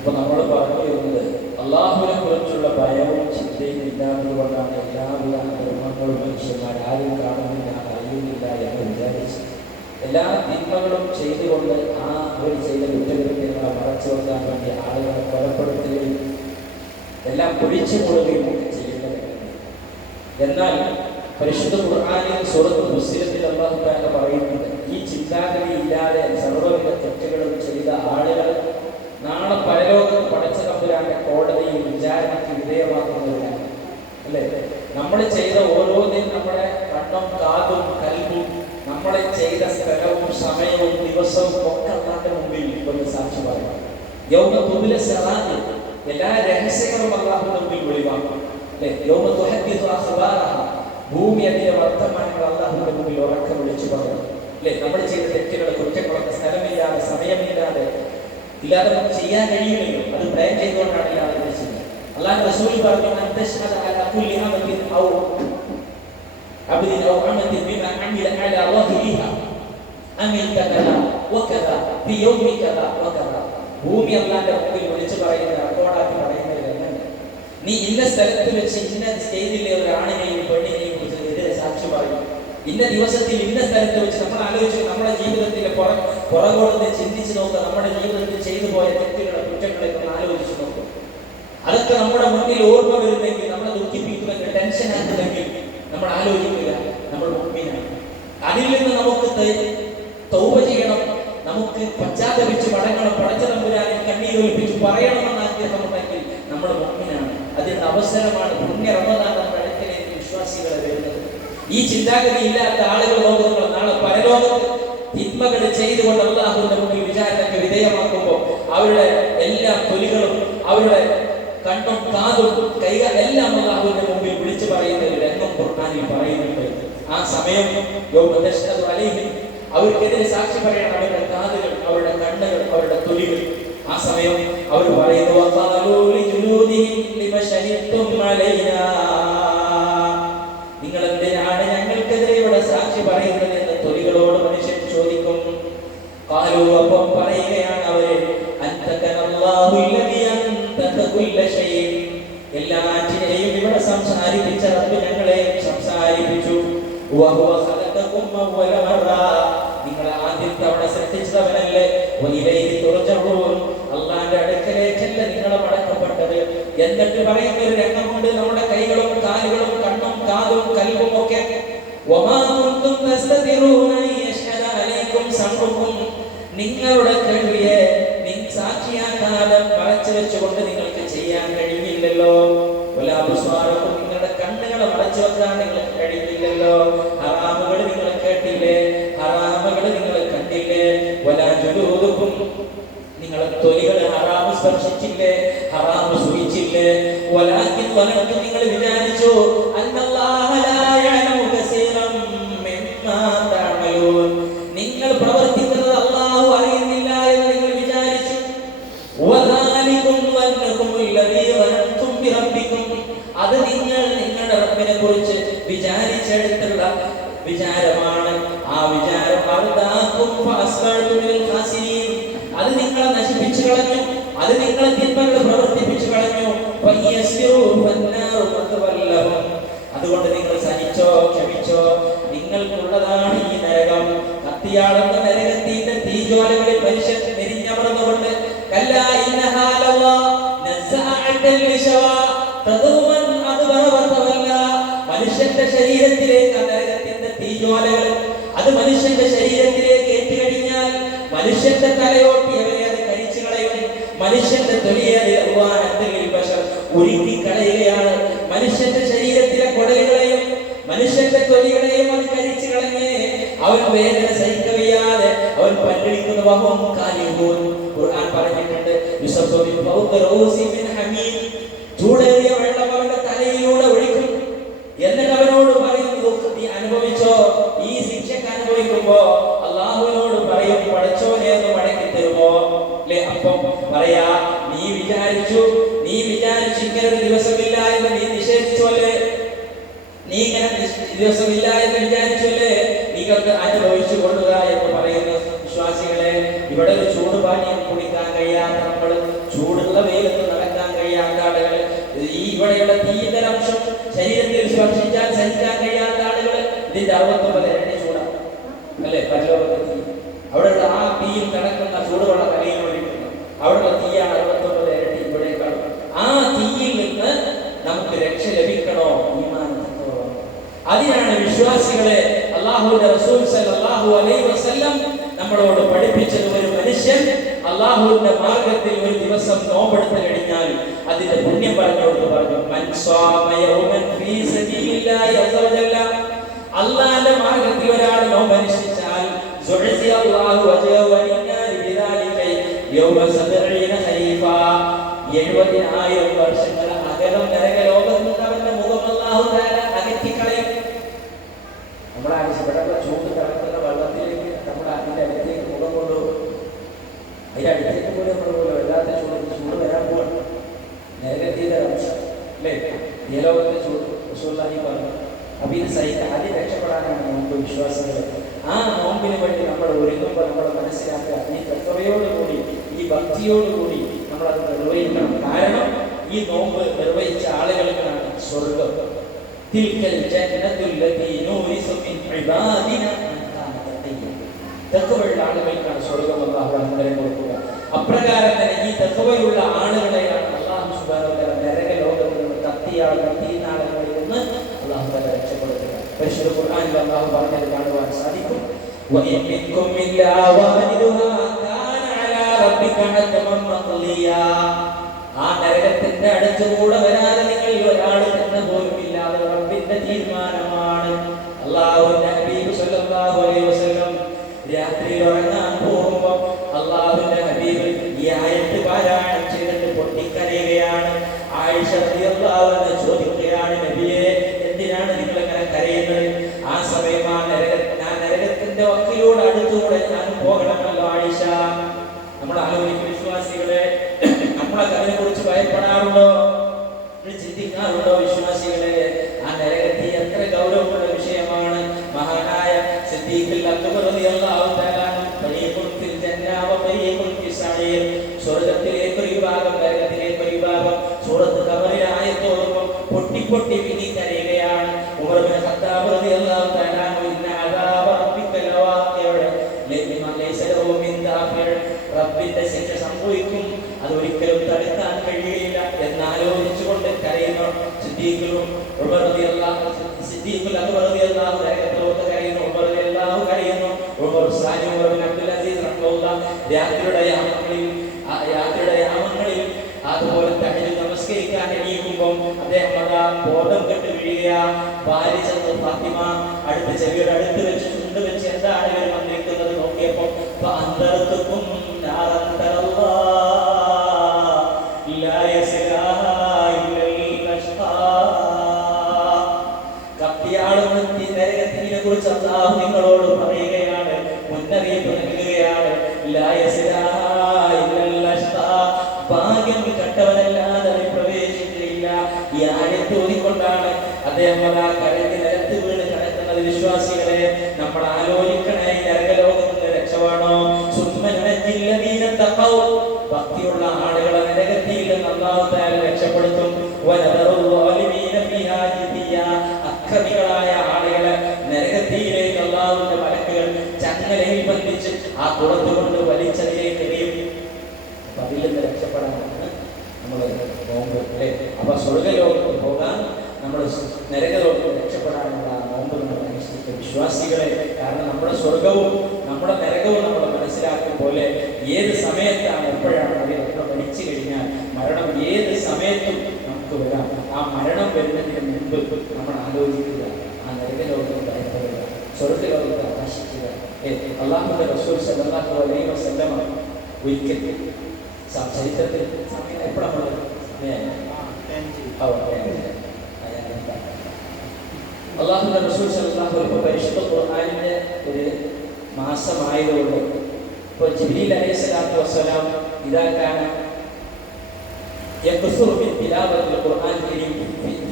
അപ്പൊ നമ്മൾ പറഞ്ഞു വരുന്നത് അള്ളാഹുവിനെ കുറിച്ചുള്ള ഭയവും ചിന്തയും ഇല്ലാത്തത് കൊണ്ടാണ് എല്ലാവിധ ധർമ്മങ്ങളും മനുഷ്യന്മാർ ആരും കാണുന്നില്ല, അറിയുന്നില്ല എന്ന് വിചാരിച്ച് എല്ലാ തിന്മകളും ചെയ്തുകൊണ്ട് ആ അവർ ചെയ്ത കുറ്റകൃത്യങ്ങളെ മറച്ചു വെക്കാൻ വേണ്ടി ആളുകളെ കൊലപ്പെടുത്തുകയും എല്ലാം പൊഴിച്ചു മൂടുകയും ഒക്കെ ചെയ്യുന്നത്. എന്നാൽ പരിശുദ്ധ ഖുർആനിൽ സൂറത്തുൽ മുസ്ലിമിൽ അല്ലാഹു തആല പറയുന്നുണ്ട്, ഈ ചിന്താഗതി ഇല്ലാതെ സർവ്വവിധ തെറ്റുകളും ചെയ്ത ആളുകൾ നാളെ പരലോകത്ത് പടച്ച തമ്പുരാന്റെ കോടതിയിൽ വിചാരണയ്ക്ക് വിധേയമാക്കുന്നവരാണ് അല്ലേ? നമ്മൾ ചെയ്ത ഓരോന്നിനും നമ്മുടെ കണ്ണും കാതും കൽബും നമ്മളെ ചെയ്ത സ്ഥലവും സമയവും ദിവസവും ഒക്കെ അല്ലാന്റെ മുമ്പിൽ ഒന്ന് സാക്ഷി പറയണം. യൗമ തുബ്ല സറാഇർ, എല്ലാ രഹസ്യങ്ങളും അല്ലാഹുവിന്റെ മുമ്പിൽ വെളിവാക്കും അല്ലേ? യൗമ തുഹദ്ദിസു അഖ്ബാറഹ, ഭൂമി അതിന്റെ വർത്തമാനങ്ങൾ അല്ലാഹുവിന്റെ മുമ്പിൽ ഉറക്കെ വിളിച്ചു പറയണം അല്ലേ? നമ്മൾ ചെയ്ത തെറ്റുകൾ കുറ്റങ്ങളൊക്കെ സ്ഥലമില്ലാതെ സമയമില്ലാതെ ഇല്ലാതെ നമുക്ക് ചെയ്യാൻ കഴിയുമല്ലോ. അത് പ്ലാൻ ചെയ്തുകൊണ്ടാണ് ഇല്ലാതെ ചെയ്യുന്നത്. അല്ലാഹു റസൂൽ പറഞ്ഞു, അൻതശ്ഹദ അലാ കുല്ലി അമലിൻ ഔ അബ്ദിൻ ഔ അമലിൻ ബിമാ അമില അലാ വഹിരിഹ അമിൽത കദാ വകദ ഫി യൗമി കദാ വകദ. ഭൂമി അല്ലാഹുവിന്റെ മുമ്പിൽ വിളിച്ചു പറയുന്നത്, റെക്കോർഡാക്കി പറയുന്നത് എന്നല്ല, നീ ഇന്ന സ്ഥലത്ത് വെച്ച് ഇന്ന ചെയ്തില്ലേ ഒരു ആണിനെയും പെണ്ണിനെയും കുറിച്ച് എതിരെ സാക്ഷി പറയും, ഇന്ന ദിവസത്തിൽ ഇന്ന സ്ഥലത്ത് വെച്ച്. നമ്മൾ ആലോചിച്ചു നമ്മുടെ ജീവിതത്തിലെ പുറകോട്ട് ചിന്തിച്ചു നോക്കുക, നമ്മുടെ ജീവിതത്തിൽ ചെയ്തു പോയ തെറ്റുകളെ കുറ്റങ്ങളെ ഒന്ന് ആലോചിച്ചു നോക്കുക. അതൊക്കെ നമ്മുടെ മുന്നിൽ ഓർമ്മ വരുന്നെങ്കിൽ, നമ്മളെ ദുഃഖിപ്പിക്കുമെങ്കിൽ, ടെൻഷൻ ആക്കുമെങ്കിൽ നമ്മൾ ആലോചിക്കുക നമ്മൾ മുമ്പിനാണ്. അതിൽ നിന്ന് നമുക്ക് തൗബ ചെയ്യണം, നമുക്ക് പശ്ചാത്തപിച്ച് മടങ്ങണം, പടച്ച തമ്പുരാൻ പറയണമെന്ന് ആഗ്രഹമുണ്ടെങ്കിൽ നമ്മൾ മുഅ്മിനാണ്. അതിനുള്ള അവസരമാണ് പുണ്യ റമദാൻ നമ്മുടെ അടുക്കലേക്ക് വിശ്വാസികളെ വരുന്നത്. ഈ ചിന്താഗതി ഇല്ലാത്ത ആളുകൾ നോക്കുന്നത് നാളെ പരലോകത്ത് തിന്മകൾ ചെയ്തുകൊണ്ട് അല്ലാഹുവിന്റെ മുന്നിൽ വിചാരണയ്ക്ക് വിധേയമാക്കുമ്പോൾ അവരുടെ എല്ലാ തൊലികളും അവരുടെ കണ്ണും കാതും കൈകൾ എല്ലാം അല്ലാഹുവിന്റെ മുമ്പിൽ വിളിച്ചു പറയുന്ന ഒരു രംഗം ഖുർആനിൽ പറയുന്നുണ്ട്. ആ സമയം അവർക്കെതിരെ സാക്ഷി പറയണം അവരുടെ കാതുകൾ, അവരുടെ കണ്ണുകൾ, അവരുടെ തൊലികൾ. ആ സമയം അവർ പറയുന്നു നിങ്ങൾ എന്തിനാണ് ഞങ്ങൾക്കെതിരെ ഇവിടെ സാക്ഷി പറയുന്നത് എന്ന് തൊലികളോട് മനുഷ്യൻ ചോദിക്കും. അപ്പം പറയുകയാണ് അവര് എല്ലാറ്റിനെയും ഇവിടെ സംസാരിപ്പിച്ച റബ്ബ് ഞങ്ങളെയും സംസാരിപ്പിച്ചു. നിങ്ങളെ ആദ്യം തവണ സൃഷ്ടിച്ചവനല്ലേ, അള്ളാന്റെ അടുക്കലേക്കല്ല നിങ്ങളെ മടക്കപ്പെട്ടത്. എന്നിട്ട് പറയുന്ന ഒരു രംഗമുണ്ട്, നമ്മുടെ കൈകളും കാലുകളും കണ്ണും കാതും കൽബും ഒക്കെ നിങ്ങളുടെ കേൾവിയെ സാക്ഷിയാക്കാതെ മറച്ചു വെച്ചുകൊണ്ട് നിങ്ങൾക്ക് ചെയ്യാൻ കഴിയില്ലല്ലോ. നിങ്ങളുടെ കണ്ണുകളെ മറച്ചു വെക്കാൻ നിങ്ങൾക്ക് കഴിയില്ലല്ലോ. ഹറാമുകൾ നിങ്ങൾ കേട്ടില്ലേ, ഹറാമുകൾ നിങ്ങൾ കണ്ടില്ലേ. വലാജുലൂദുക്കും നിങ്ങളെ തൊലികൾ ഹറാമ് സ്പർശിച്ചില്ലേ, ഹറാമ് സുഖിച്ചില്ലേ. വലാകിൻ വലക്കും നിങ്ങൾ വിചാരിച്ചു അന്നല്ലാഹ ലാ യഅലമു കസീറൻ മിമ്മാ തഅമലൂൻ, നിങ്ങൾ പ്രവർത്തിക്കുന്നത് അല്ലാഹു അറിയുന്നില്ല എന്ന് നിങ്ങൾ വിചാരിച്ചു. വദാലികും വന്നകും അല്ലദീ വനതും ബിറബ്ബികും, അത് നിങ്ങൾ നിങ്ങളുടെ റബ്ബിനെ കുറിച്ച് വിചാരിച്ചെടുത്തുള്ള വിചാരമാണ്. ആ വിചാരം അത് നിങ്ങളെ നശിപ്പിച്ചു കളഞ്ഞു, അത് നിങ്ങളെ തിന്മകൾ പ്രവർത്തിപ്പിച്ചു കളഞ്ഞു. അതുകൊണ്ട് നിങ്ങൾ സഹിച്ചോ, ക്ഷമിച്ചോ, നിങ്ങൾക്കുള്ളതാണ് ഈ നരകം. കത്തിയാളുന്ന നരകത്തിന്റെ തീജ്വാലകളിൽ മനുഷ്യൻ നെരിഞ്ഞമർന്നുകൊണ്ട് മനുഷ്യന്റെ ശരീരത്തിലേക്ക് നരകത്തിന്റെ തീജ്വാലകൾ അത് മനുഷ്യന്റെ ശരീരത്തിലേക്ക് ഏറ്റുകഴിഞ്ഞാൽ മനുഷ്യന്റെ തലയോട്ടി അവരെ അത് കരിച്ചു കളയും. മനുഷ്യന്റെ തൊലിയെ ഉരുക്കി കളയുകയാണ്. മനുഷ്യന്റെ ശരീരത്തിലെ കുടലുകളെയും മനുഷ്യന്റെ തൊലികളെയും അത് കരിച്ചു കളഞ്ഞ് അവൻ വേദന സഹിക്കവയ്യാതെ അവൻ പല്ലടിക്കുന്ന വഹും കാലിഹൂൻ. ഖുർആൻ പറഞ്ഞിട്ടുണ്ട്, ചൂടേറിയ വെള്ളം അവന്റെ തലയിലൂടെ ഒഴിക്കും. എന്നിട്ട് അവനോട് പറയുന്നു, നീ അനുഭവിച്ചോ, ഈ ശിക്ഷക്ക് അനുഭവിക്കുമ്പോ അള്ളാഹുവിനോട് പറയും, പടച്ചോനെ മടക്കി തരുമോ അല്ലെ. അപ്പം പറയാ, നീ വിചാരിച്ചു ഇങ്ങനെ ഒരു ദിവസമില്ല എന്ന് നീ നിഷേധിച്ചു അല്ലേ, നീ ഇങ്ങനെ ദിവസമില്ല എന്ന് വിചാരിച്ചു അല്ലേ, നിങ്ങൾക്ക് അനുഭവിച്ചു കൊള്ളുക എന്ന് പറയുന്ന വിശ്വാസികളെ, ഇവിടെ ഒരു ചൂട് പാനീയം കുടിക്കാൻ കഴിയാത്ത നമ്മൾ, ചൂടുള്ള വെയിലത്ത് നടക്കാൻ കഴിയാത്ത ആളുകൾ, ഈ ഇവിടെയുള്ള തീയുടെ അംശം ശരീരത്തിൽ സ്പർശിച്ചാൽ സഹിക്കാൻ കഴിയാത്ത ആളുകൾ, ഇതിന്റെ 69 ഇരട്ടി ചൂടാണ് അല്ലെ പരലോകത്തെ തീ. അവിടെയുള്ള ആ തീയിൽ കിടക്കുന്ന ചൂടുവെള്ള തലയിൽ ഒഴിക്കുന്നു, അവിടെയുള്ള തീയാണ് 69 ഇരട്ടി ഇവിടേക്കാൾ. ആ തീയിൽ നിന്ന് നമുക്ക് രക്ഷ ലഭിക്കണോ? അതിനാണ് വിശ്വാസികളെ അല്ലാഹുവിന്റെ റസൂൽ സല്ലല്ലാഹു അലൈഹി വസല്ലം നമ്മളോട് പഠിപ്പിച്ചത്. ഒരു മനുഷ്യൻ അല്ലാഹുവിന്റെ മാർഗത്തിൽ ഒരു ദിവസം നോമ്പെടുത്ത് കഴിഞ്ഞാൽ അതിന്റെ പുണ്യം പറഞ്ഞോട് പറഞ്ഞു, മൻ സ്വാമ യൗമൻ ഫീ സബീലില്ലാഹി അസ്സ വജല്ല, അല്ലാഹുവിന്റെ മാർഗത്തിൽ ഒരാൾ നോമ്പനുഷ്ഠിച്ചാൽ സുഅസി അല്ലാഹു വജഹു വനിന്നാരി ബിദാലിക യൗമ 70 ഖരീഫ, 70,000 വർഷങ്ങൾ അകലം നരകലോകത്ത് നിന്ന് അവന്റെ മുഖം അല്ലാഹു തആല അകറ്റിക്കളയും. നമ്മുടെ ആവശ്യപ്പെട്ട ചൂട് കിടക്കുന്ന വെള്ളത്തിലേക്ക് നമ്മൾ അതിന്റെ അടുത്തേക്ക് മുഖം കൊണ്ടുപോകും. അതിന്റെ അടുത്തേക്ക് പോലും നമ്മൾ പോലും വല്ലാത്ത ചൂട് വരാൻ പോകണം. നരകത്തിന്റെ അംശം അല്ലേ, ഈ ലോകത്തെ ചൂട് റസൂലുള്ളാഹി പറഞ്ഞു. അപ്പൊ ഇത് സഹിക്കാൻ ആദ്യം രക്ഷപ്പെടാനാണ് നമുക്ക് വിശ്വാസികൾ. ആ നോമ്പിന് വേണ്ടി നമ്മൾ ഒരുങ്ങുമ്പോൾ നമ്മൾ മനസ്സിലാക്കുക, ഈ തഖ്വയോടുകൂടി ഈ ഭക്തിയോടുകൂടി നമ്മൾ അത് നിർവഹിക്കണം. കാരണം ഈ നോമ്പ് നിർവഹിച്ച ആളുകൾക്കാണ് സ്വർഗം. തഖ്വയുള്ള ആളുകൾക്കാണ് സ്വർഗം അല്ലാഹു അനുഗ്രഹം കൊടുക്കുക. അപ്രകാരം തന്നെ ഈ തഖ്വയുള്ള ആളുകളെയാണ് അല്ലാഹു സുബ്ഹാനഹു വ തആല നരകലോകത്തിൽ നിന്ന് കത്തിയുന്ന ആളുകളിൽ നിന്ന് അല്ലാഹു തആല രക്ഷപ്പെടുത്തുക. പരിശുദ്ധ ഖുർആനിൽ അല്ലാഹു പറഞ്ഞത് കാണുവാൻ സാധിക്കും, വഇൻ മിൻകും ഇല്ലാ വാരിദുഹാ കാന അലാ റബ്ബിക ഹതമൻ മഖ്ലിയാ. ആ നരകത്തിന്റെ അടുത്തുകൂടെ വരാതെ നിങ്ങൾ ഒരാൾ തന്നെ പോലും ഇല്ലാതെ റബ്ബിന്റെ തീരുമാനമാണ്. അല്ലാഹുവിന്റെ ഹബീബ് സല്ലല്ലാഹു അലൈഹി വസല്ലം രാത്രി ഉറങ്ങാൻ പോകുമ്പോൾ അല്ലാഹുവിന്റെ ഹബീബ് ഈ ആയത്ത് പാരായണം ചെയ്തിട്ട് പൊട്ടിക്കരയുകയാണ്. ആയിഷ റളിയല്ലാഹു അൻഹ ചോദിക്കുകയാണ്, നബിയേ എന്തിനാണ് നിങ്ങൾ ഇങ്ങനെ കരയുന്നത്? ആ സമയം ആ നരകത്തിന്റെ വക്കിലൂടെ അടുത്തുകൂടെ ഞാൻ പോകണമല്ലോ ആയിഷ. നമ്മൾ ആലോചിക്കും വിശ്വാസികളെ, നമ്മളൊക്കെ അതിനെ കുറിച്ച് ഭയപ്പെടാറുണ്ടോ, ചിന്തിക്കാറുണ്ടോ വിശ്വാസികളെ? ആ നരകത്തിൽ എത്ര ഗൗരവമുള്ള വിഷയമാണ്. മഹാനായ സിദ്ദീഖുൽ അക്ബർ റളിയല്ലാഹു തആല ഫരീഖുൻ ഫിൽ ജന്ന വ ഫരീഖുൻ ഫിസ് സഈർ, സ്വർഗ്ഗത്തിലേക്ക് ഒരു വിഭാഗം നരകത്തിലേക്ക് ഒരു വിഭാഗം. സൂറത്ത് ഖമറിലെ ആയത്ത് ഓതുമ്പോൾ പൊട്ടി പൊട്ടി വിങ്ങി കരയുകയാണ്. ഉമർ ഇബ്നു ഖത്താബ് റളിയല്ലാഹു തആല ഇന്ന അദാബ റബ്ബിക ലവാഖിഉ ലൈസ ലഹു മിൻ ദാഫിർ, റബ്ബിന്റെ ശിക്ഷ സംഭവിക്കും, അത് ഒരിക്കലും തടുക്കാൻ കഴിയില്ല എന്നാലോചിച്ചുകൊണ്ട് കരയുന്നു. സിദ്ദീഖുൽ അക്ബർ റളിയല്ലാഹു നരകത്തിലോട്ട് കരയുന്നു. ഉമർ റളിയല്ലാഹു കരയുന്നു. ഉമർ സാനി ഉമർ ബിൻ അബ്ദുൽ അസീസ് റഹ്മത്തുള്ളാഹി രാത്രിയുടെ യാമങ്ങളിൽ അതുപോലെ തഹജ്ജുദ് നമസ്കരിക്കാൻ എണീക്കുമ്പോൾ അദ്ദേഹം അതാ ബോധം കെട്ട് വീഴുക. ഭാര്യ ചെന്ന് ഫാത്തിമ അടുത്ത് ചെവിയുടെ അടുത്ത് വെച്ച് ചുണ്ട് വെച്ച് എന്താണ് ഇവർ വന്നിരിക്കുന്നത് നോക്കിയപ്പോൾ നരകത്തിനെ കുറിച്ച് അല്ലാഹു നിങ്ങളോട് പറയുകയാണ്, മുന്നറിയിപ്പ് നൽകുകയാണ്. ഭാഗ്യം കണ്ടവനല്ലാതെ പ്രവേശിക്കുകയില്ല. ഈ ആയത്ത് ഓതിക്കൊണ്ടാണ് അദ്ദേഹം കരഞ്ഞ് നിലത്ത് വീണ് കിടക്കുന്നത്. വിശ്വാസികളെ, നമ്മൾ ആലോചിക്കണേ, നരകലോകത്ത് നിന്ന് രക്ഷപ്പെടണോ? ഭക്തിയുള്ള ആളുകളെ നരകത്തിൽ നിന്ന് അല്ലാഹു തആല രക്ഷപ്പെടുത്തും. അക്രമികളായ ആളുകളെ നരകത്തിലേക്ക് അല്ലാഹുവിന്റെ മലക്കുകൾ ചങ്ങലയിൽ ബന്ധിച്ച് ആ കുളത്തുകൊണ്ട് വലിച്ചതിലേക്ക് എറിയും. അപ്പൊ അതിൽ നിന്ന് രക്ഷപ്പെടാനാണ് നമ്മൾ നോമ്പ് അല്ലേ? അപ്പൊ സ്വർഗലോകത്ത് പോകാൻ, നമ്മൾ നരകലോകത്ത് രക്ഷപ്പെടാനുള്ള നോമ്പ് നമ്മൾ അനുഷ്ഠിക്കും വിശ്വാസികളെ. കാരണം നമ്മുടെ സ്വർഗവും നമ്മുടെ നരകവും നമ്മൾ മനസ്സിലാക്കും പോലെ ഏത് സമയത്താണ്, എപ്പോഴാണ് നമ്മൾ മരിച്ചു കഴിഞ്ഞാൽ മരണം ഏത് സമയത്തും നമുക്ക് വരാം. ആ മരണം വരുന്നതിന് മുൻപ് നമ്മൾ ആലോചിക്കുക, ആ നരകലോകത്ത് ഭയപ്പെടുക, സ്വർഗലോകത്ത് ആശിക്കുക. അല്ലാഹുവിന്റെ റസൂൽ സല്ലല്ലാഹു അലൈഹി വസല്ലം ഒരിക്കൽ ചരിത്രത്തിൽ സമയം എപ്പോഴാണ് അല്ലാഹുവിന്റെ റസൂൽ സല്ലല്ലാഹു അലൈഹി വസല്ലം പരിശുദ്ധ ഖുർആനിന്റെ ഒരു മാസമായതുകൊണ്ട് ഇപ്പോൾ ജിബ്രീൽ അലൈഹിസ്സലാത്തു വസ്സലാം ഇദാ കാന യക്സുറു മിൻ തിലാവത്തിൽ ഖുർആൻ കരീം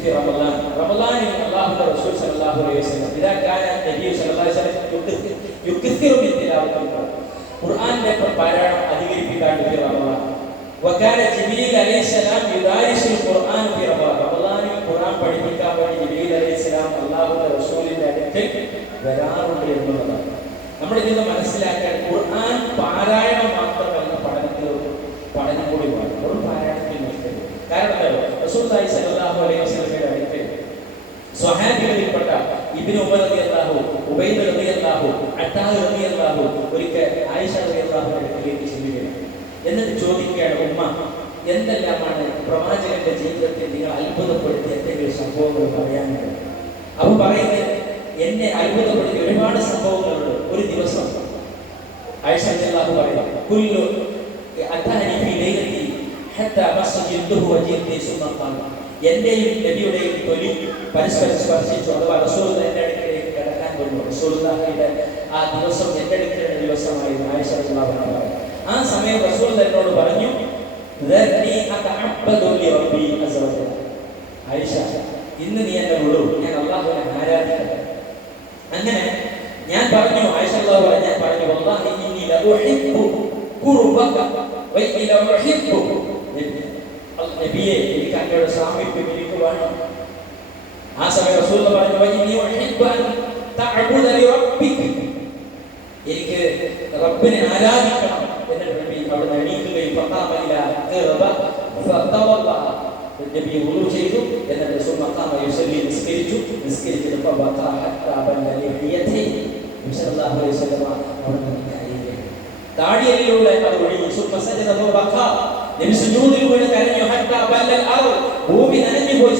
ഫി റമളാൻ, റമളാനിൽ അല്ലാഹുവിന്റെ റസൂൽ സല്ലല്ലാഹു അലൈഹി വസല്ലം ഇദാ കാന നബി സല്ലല്ലാഹു അലൈഹി വസല്ലം യുക്സിറു മിൻ തിലാവത്തിൽ ഖുർആന്റെ പാരായണം അധികരിപ്പിക്കാൻ റമളാൻ. വകാന ജിബ്രീൽ അലൈഹിസ്സലാം യുദാരിസുൽ ഖുർആൻ ഫി റമളാൻ, റമളാനിൽ ഖുർആൻ പഠിപ്പിക്കാൻ വേണ്ടി ജിബ്രീൽ അലൈഹിസ്സലാം അല്ലാഹുവിന്റെ റസൂലിന്റെ അടുത്ത് വരാറുണ്ട് എന്നുള്ളതാണ്. നമ്മൾ ഇതിന്ന് മനസ്സിലാക്കാൻ ഖുർആൻ പാരായണം മാത്രമല്ല, പഠനം കൂടി വേണം. ഒരു പാരായണത്തിൽ നിർത്തരുത്. കാരണം റസൂലുള്ളാഹി സ്വല്ലല്ലാഹു അലൈഹി വസല്ലമയുടെ അടുത്ത് സ്വഹാബികളിൽപ്പെട്ട ഇബ്നു ഉമർ റളിയല്ലാഹു, ഉബൈദ് റളിയല്ലാഹു, അത്താ റളിയല്ലാഹു ഒരിക്കൽ ആയിഷ റളിയല്ലാഹുവിന്റെ അടുത്തേക്ക് ചെല്ലുകയാണ്. എന്നിട്ട് ചോദിക്കുകയാണ്, ഉമ്മ എന്തെല്ലാമാണ് പ്രവാചകന്റെ ജീവിതത്തിൽ നിങ്ങൾ അത്ഭുതപ്പെടുത്തിയ എന്തെങ്കിലും സംഭവങ്ങൾ പറയാനുണ്ട്? അവ പറയുന്നത്, എന്നെ അത്ഭുതപ്പെടുത്തിയ ഒരുപാട് സംഭവങ്ങളുണ്ട്. ഒരു ദിവസം ആയിഷ റളിയല്ലാഹു പറയുന്നു, കുല്ലു അതാനി ഫീ ലൈലതി ഹത്താ മസ്ജിദുഹു വജിദി സുന്നത്താൻ, എന്റെയും നബിയുടെയും തൊലി പരസ്പരം സ്പർശിച്ചു. അഥവാ റസൂലുള്ളാഹി എന്റെ അടുക്കലേക്ക് കിടക്കാൻ വന്നു. റസൂലുള്ളാഹിയുടെ ആ ദിവസം എന്റെ അടുക്കലുള്ള ദിവസമായിരുന്നു. ആയിഷ റളിയല്ലാഹു അൻഹ ആ സമയം റസൂൽ എന്നോട് പറഞ്ഞു, ആയിഷ, ഇന്ന് നീ എന്നെ വിടൂ, ഞാൻ അല്ലാഹുവിനെ ആരാധിക്കട്ടെ. അങ്ങനെ ഞാൻ പറഞ്ഞു, ആയിഷ റളിയല്ലാഹു അൻഹ ഞാൻ പറഞ്ഞു, വല്ലാഹി ഇന്നി ലഉഹിബ്ബു ഖുർബക വ ഇല ഉഹിബ്ബു നബിയെ, എനിക്ക് അങ്ങയുടെ സാമീപ്യം എനിക്ക് വേണം. ആ സമയം റസൂൽ പറഞ്ഞു, വ ഇന്നി ഉഹിബ്ബു അൻ തഅബുദ ലിറബ്ബിക, എനിക്ക് റബ്ബിനെ ആരാധിക്കണം. എന്നിട്ട് നബി അവിടെ എണീക്കുകയും നബി വുളു ചെയ്തു. എന്നിട്ട് റസൂൽ മഖാമ യുസല്ലി നിസ്കരിച്ചിട്ട് താടിയലിലൂടെ അത് ഒഴുകി. നബി സുജൂദിൽ വീണ് കരഞ്ഞു. ഹത്താ ബല്ലൽ അർദ്, ഭൂമി നനഞ്ഞു പോയി.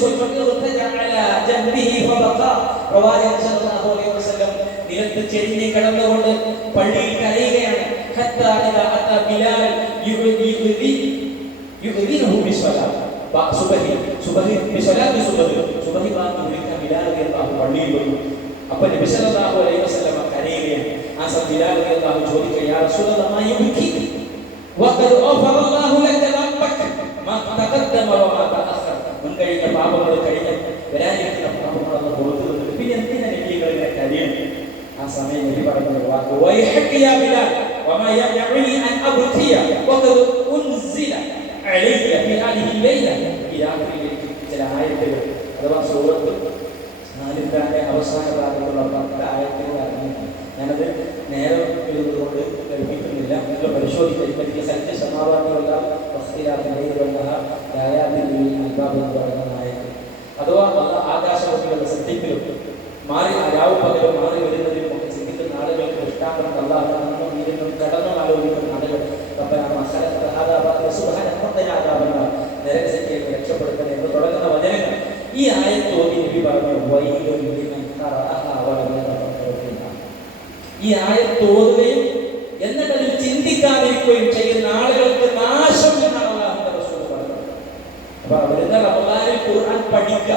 പ്രവാചകൻ സല്ലല്ലാഹു അലൈഹി വസല്ലം നിലത്ത് ചെരിഞ്ഞ് കിടന്നുകൊണ്ട് പള്ളിയിൽ കരയുകയാണ്. ഹത്താ ഇദാ അതാ ബിലാൽ യുഅ്ദിനുഹു ബിസ്സലാത്ത് സുബ്ഹി ബിസ്സലാത്തി സുബ്ഹി ബാങ്ക് വിളിക്കാൻ ബിലാൽ റളിയല്ലാഹു പള്ളിയിൽ വന്നു. അപ്പോൾ നബി സല്ലല്ലാഹു അലൈഹി വസല്ലം കരയുകയാണ്. ആ സമയത്ത് ബിലാൽ റളിയല്ലാഹു ചോദിച്ചു, യാ റസൂലല്ലാഹ് മാ യുബ്കി വഖദ് ഗഫറല്ലാഹു ലക റബ്ബക മാ തഖദ്ദമ വമാ തഅഖർ. മുൻകഴിഞ്ഞ പാപങ്ങൾ കഴിഞ്ഞ വരാനിരിക്കുന്ന പാപങ്ങൾ അല്ലാഹു പുറത്തു തന്നു. പിന്നെ എന്തിനാ നബികൾ ഇങ്ങനെ കരയുന്നത്? ആ സമയം നബി പറഞ്ഞ വാക്ക് വൈഹക യാ ബിലാൽ വമാ യഅനി അൻ അബ്തിയ വഖദ് ഉൻസില അലൈക ഫി ഹാദിഹി ലൈല. ഈ രാത്രിയിൽ ചില ആയത്തുകൾ അഥവാ സൂറത്ത് നാലിന്റെ അവസാന ഭാഗത്തുള്ള 10 ആയത്തുകൾ അറിഞ്ഞു. ഞാനത് നേരം എഴുതുകൊണ്ട് കഴിപ്പിക്കുന്നില്ല. നിങ്ങൾ പരിശോധിക്കാൻ പറ്റിയ സത്യ സമാധാനമുള്ള അഥവാ ആകാശവതികളുടെ സത്യത്തിലും മാറി രാവും പകലും മാറി വരുന്നതിലും ഒക്കെ ചിന്തിക്കുന്ന ആളുകൾക്ക് ഇഷ്ടാക്കണം അല്ലാഹുവിനും ഇതിനും കടന്നു ആലോചിക്കുന്ന ആളുകൾ നരകശക്തിയെ രക്ഷപ്പെടുത്തണം എന്ന് തുടങ്ങുന്ന വചനങ്ങൾ ഈ ആയത്ത് ഓതി നബി പറഞ്ഞു. ഈ ആയത്ത് ഓതുകയും എന്നിട്ട് അതിൽ ചിന്തിക്കാതിരിക്കുകയും ചെയ്യുന്ന ആളുകൾക്ക് നാശം എന്നാണ് അല്ലാഹുവിന്റെ റസൂൽ പറഞ്ഞത്. അപ്പൊ വരുന്ന റമദാനിൽ ഖുർആൻ പഠിക്കുക,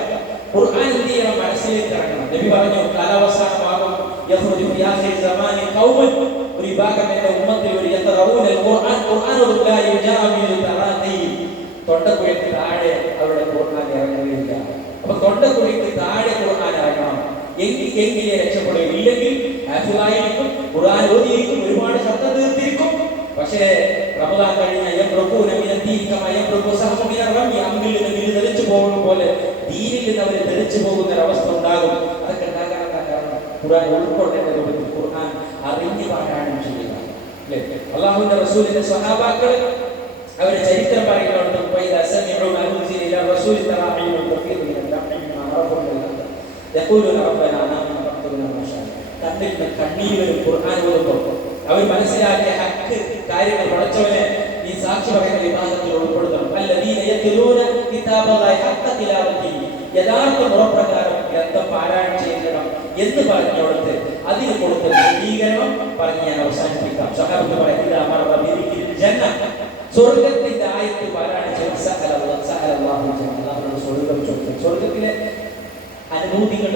ഖുർആൻ എന്ത് ചെയ്യണം? മനസ്സിലേക്ക് ഇറങ്ങണം. നബി പറഞ്ഞു, കാലാവസാനമാകും യഖ്റുജു ഫി ആഖിരി സമാനി ഖൗമൻ, ഒരു വിഭാഗം എന്റെ ഉമ്മത്തിൽ ഒരു യഖറഊനൽ ഖുർആൻ ഖുർആനുൽ ലാ യുജാമിലു തറാഖി, തൊണ്ടക്കുഴിക്ക് താഴെ അവരുടെ ഖുർആൻ ഇറങ്ങുകയില്ല. അപ്പൊ തൊണ്ടക്കുഴിക്ക് താഴെ ഖുർആൻ ഇറങ്ങണം. എങ്കിലേ രക്ഷപ്പെടുക. ഇല്ലെങ്കിൽ ഹാഫിളായിരിക്കും, ഖുർആൻ ഓതിയിരിക്കും, ഒരുപാട് ശബ്ദം തീർത്തിരിക്കും. പക്ഷേ റമദാൻ കഴിഞ്ഞ അമ്പിൽ നിന്ന് ധരിച്ചു പോകുന്ന പോലെ ദീനിൽ നിന്ന് അവർ ധരിച്ചു പോകുന്ന ഒരവസ്ഥ ഉണ്ടാകും. അതൊക്കെ ഉണ്ടാകാൻ കാരണം ഖുർആൻ ഉൾക്കൊള്ളേണ്ട രൂപത്തിൽ ഖുർആൻ അറിഞ്ഞു പാരായണം ചെയ്യുക. അല്ലാഹുവിന്റെ റസൂലിന്റെ സ്വഹാബാക്കൾ അവരുടെ ചരിത്രം പറയുന്നുണ്ട്. കണ്ണിൽ കണ്ണീര് വരും ഖുർആൻ ഓതുമ്പോൾ. അവർ മനസ്സിലാക്കിയ ഹക്ക് കാര്യങ്ങൾ പടച്ചവനെ ഈ സാക്ഷി പറയുന്ന വിഭാഗത്തിൽ ഉൾപ്പെടുത്തണം. അല്ലദീന യത്ലൂന കിതാബല്ലാഹി ഹഖ്ക തിലാവതിഹി, യഥാർത്ഥ മുറപ്രകാരം ഗ്രന്ഥം പാരായണം ചെയ്യണം എന്ന് പറഞ്ഞോടത്ത് അതിന് കൊടുത്ത വിശദീകരണം പറഞ്ഞ് ഞാൻ അവസാനിപ്പിക്കാം. സഹാബത്ത് പറയുന്നത് സ്വർഗത്തിന്റെ ആയത്ത് പാരായണം ചെയ്ത് സ്വർഗത്തിലെ അനുഭൂതികൾ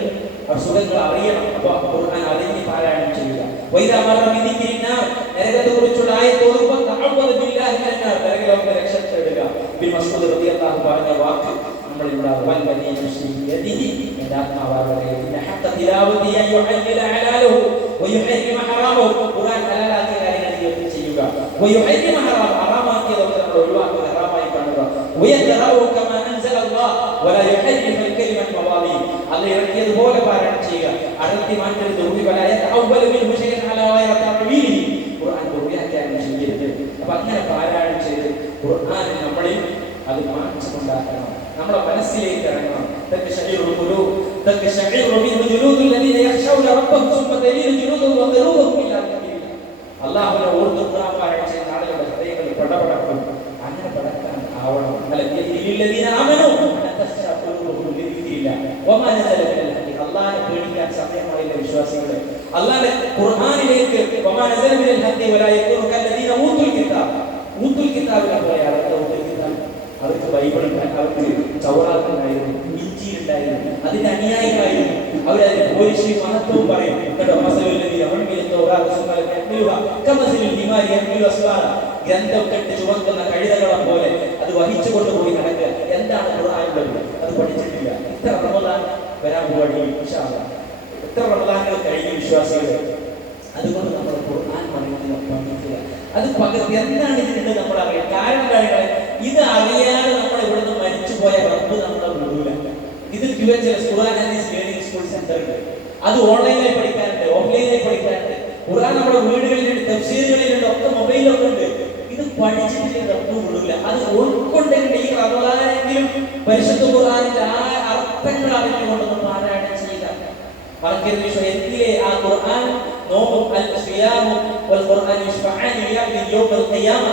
സുഖങ്ങൾ അറിയണം. അപ്പൊ ഖുർആൻ അറിഞ്ഞ് പാരായണം ചെയ്യുക. നരകത്തെ കുറിച്ചുള്ള ആയത്ത് ഓതുമ്പോൾ നരകലോകത്തെ രക്ഷ തേടുക. ബിൻ മസ്ഊദ് റളിയല്ലാഹു പറഞ്ഞ വാക്ക് നമ്മൾ ഉണ്ടാകും. എന്റെ ആത്മാവാകട്ടെ ഖുർആൻ ഹലാലാക്കിയ കാര്യങ്ങൾ ചെയ്യുക, ഹറാമാക്കിയതൊക്കെ നമ്മൾ ഒഴിവാക്കുക, ഹറാമായി കാണുക. അല്ല ഇറക്കിയതുപോലെ പാരായണം ചെയ്യുക, അടർത്തി മാറ്റരുത്. ഖുർആൻ ദുർവ്യാഖ്യാനം ചെയ്യരുത്. അപ്പൊ അങ്ങനെ പാരായണം ചെയ്ത് ഖുർആൻ നമ്മളിൽ അത് മാറ്റമുണ്ടാക്കണം, നമ്മുടെ മനസ്സിലേക്ക് ഇറങ്ങണം. അല്ലാഹുവിനെ ഓർത്ത് ഖുർആൻ പാരായണം ചെയ്യുന്ന ആളുകളുടെ ഹൃദയങ്ങളിൽ പടപടക്കും. അങ്ങനെ പടക്കാൻ ആവണം. അല്ലാഹുവിനെ പേടിക്കാൻ സമയമായില്ല വിശ്വാസികളെ. അല്ലാഹുവിന്റെ ഖുർആനിലേക്ക് അവർക്ക് ബൈബിൾ അവർക്ക് തൗറാത്ത് ഉണ്ടായിരുന്നു, ഇഞ്ചീൽ ഉണ്ടായിരുന്നു, അതിന്റെ അനുയായികളായിരുന്നു. അവരതിന്റെ പോലീസ് മഹത്വവും പറയും. ഗ്രന്ഥം കെട്ട് ചുവക്കുന്ന കഴുതകളെ പോലെ അത് വഹിച്ചു കൊണ്ടുപോയി നടക്കുക. എന്താണ് ഖുർആനിലുള്ളത്? അത് പഠിച്ചിട്ടില്ല. ഇത്ര റമദാൻ വരാൻ പോവാണ്. എത്ര റമദാനുകൾ കഴിഞ്ഞ വിശ്വാസികൾ. അതുകൊണ്ട് നമ്മൾ ഖുർആൻ പഠിക്കുക. അത് പകർത്തി എന്താണ് ഇതിന്റെ നമ്മൾ അറിയാം. കാരണം ഇത് അറിയാതെ നമ്മൾ ഇവിടുന്ന് മരിച്ചുപോയ റബ്ബ് നമ്മളെ വിടൂല. ഇത് ഖുർആൻ ഹദീസ് ലേണിംഗ് സ്കൂൾ സെന്റർ ഉണ്ട്. അത് ഓൺലൈനായി പഠിക്കാനുണ്ട്, ഓഫ്ലൈനായി പഠിക്കാനുണ്ട്. ഖുർആൻ നമ്മുടെ വീടുകളിലുണ്ട്, തഫ്സീറുകളിലുണ്ട്, ഒക്കെ മൊബൈലൊക്കെ ഉണ്ട്. ഇത് പഠിച്ചിട്ട് റബ്ബ് വിടൂല. അത് ഉൾക്കൊണ്ടെങ്കിൽ ഈ റമദാനെങ്കിലും പരിശുദ്ധ ഖുർആനിന്റെ ആ അർത്ഥങ്ങൾ അറിഞ്ഞുകൊണ്ടൊന്ന് പാരായണം ചെയ്യുക. മറക്കരുത്. എന്തിലെ ആ ഖുർആൻ നോമ്പും അൽ സിയാമും വൽ ഖുർആൻ യശ്ഫഅനി ലിഅബ്ദി യൗമൽ ഖിയാമ.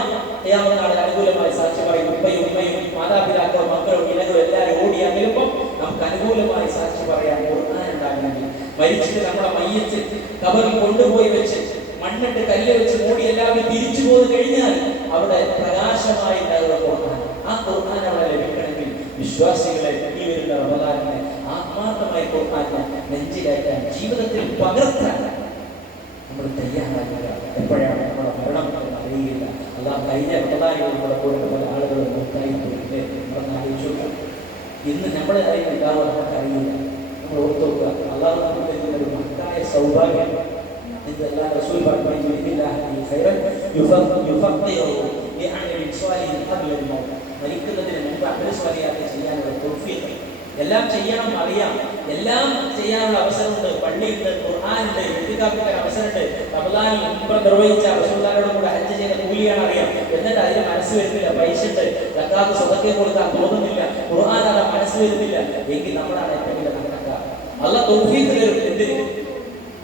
ഖിയാമത്ത് നാളിൽ അനുകൂലമായി സാക്ഷി പറയും. ഉമ്മയും മാതാപിതാക്കളും മക്കളും ഇണകളും എല്ലാവരും ഓടിയാൽ വരുമ്പോൾ നമുക്ക് അനുകൂലമായി സാക്ഷി പറയാൻ ഖുർആൻ ഉണ്ടാകണമെങ്കിൽ, മരിച്ചിട്ട് നമ്മുടെ മയ്യത്ത് കബറിൽ കൊണ്ടുപോയി വെച്ച് മണ്ണിട്ട് കല്ല് വെച്ച് മൂടി എല്ലാവരും തിരിച്ചു പോയി കഴിഞ്ഞാൽ അവിടെ പ്രകാശമായി ഉണ്ടാകുന്ന ഖുർആൻ, ആ ഖുർആൻ അവിടെ ലഭിക്കണമെങ്കിൽ വിശ്വാസികളെ ഈ വരുന്ന റമദാനിനെ ആത്മാർത്ഥമായി ഖുർആനെ നെഞ്ചിലേറ്റാൻ, ജീവിതത്തിൽ പകർത്താൻ നമ്മൾ തയ്യാറാക്കുക. എപ്പോഴാണ് നമ്മുടെ മരണം എന്ന് അറിയില്ല. അതാ കഴിഞ്ഞ റമദാനിൽ നമ്മുടെ കൂടെ പല ആളുകളും നിർത്തായില്ലേ, നമ്മളൊന്ന് ആലോചിച്ചു. ഇന്ന് നമ്മുടെ അറിയുന്നുണ്ടാവുക നമുക്കറിയില്ല. നമ്മൾ ഓർത്തു നോക്കുക, അള്ളാഹു നമുക്ക് തരുന്ന ഒരു മഹത്തായ സൗഭാഗ്യം. ഇതെല്ലാം റസൂൽ പറഞ്ഞു, മരിക്കുന്നതിന് മുമ്പ് അമൽസ്വാലിയാത്ത് ചെയ്യാനുള്ള തൗഫീഖ്. എല്ലാം ചെയ്യണം അറിയാം, എല്ലാം ചെയ്യാനുള്ള അവസരമുണ്ട്. പള്ളിയുണ്ട്, ഖുർആനുണ്ട്, ഇത്തികാഫിന്റെ അവസരമുണ്ട്. റമദാനിൽ മുമ്പ് നിർവഹിച്ച റസൂലുള്ളാഹിയുടെ കൂടെ ഹജ്ജ് ചെയ്ത കൂലിയാണ് അറിയാം. എന്നിട്ട് അതിന് മനസ്സ് വരുന്നില്ല. പൈസ ഉണ്ട്, സക്കാത്ത് സ്വതക്കെ കൊടുക്കാൻ തോന്നുന്നില്ല, ഖുർആൻ അതാ മനസ്സ് വരുന്നില്ല എങ്കിൽ നമ്മളാണ് ഏറ്റവും വലിയ നടക്കുക. അള്ളാഹ് തൗഫീഖ് തരും. എന്തിന്?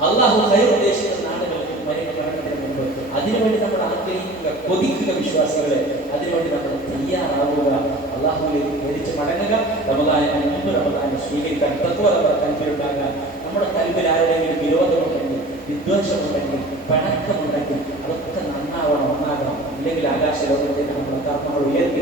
അള്ളാഹു ഖൈർ ഉദ്ദേശിക്കുന്ന നാടുകൾക്ക് മരണത്തിന് മുമ്പ് അതിനുവേണ്ടി നമ്മൾ ആഗ്രഹിക്കുക, കൊതിക്കുക വിശ്വാസികളെ. അതിനുവേണ്ടി നമ്മൾ തയ്യാറാവുക, അള്ളാഹുവിലേക്ക് തിരിച്ച് മടങ്ങുക. റമദാനിന് മുമ്പ് റമദാനെ സ്വീകരിക്കാൻ തത്വ കൽപ്പിലുണ്ടാകുക. നമ്മുടെ കൽപ്പിൽ ആരുടെയെങ്കിലും വിരോധമുണ്ടെങ്കിൽ, വിദ്വേഷമുണ്ടെങ്കിൽ, പണക്കമുണ്ടെങ്കിൽ അതൊക്കെ നന്നാകണം. ഇല്ലെങ്കിൽ ആകാശ ലോകത്തേക്ക് നമ്മുടെ കർമ്മങ്ങൾ ഉയർത്തി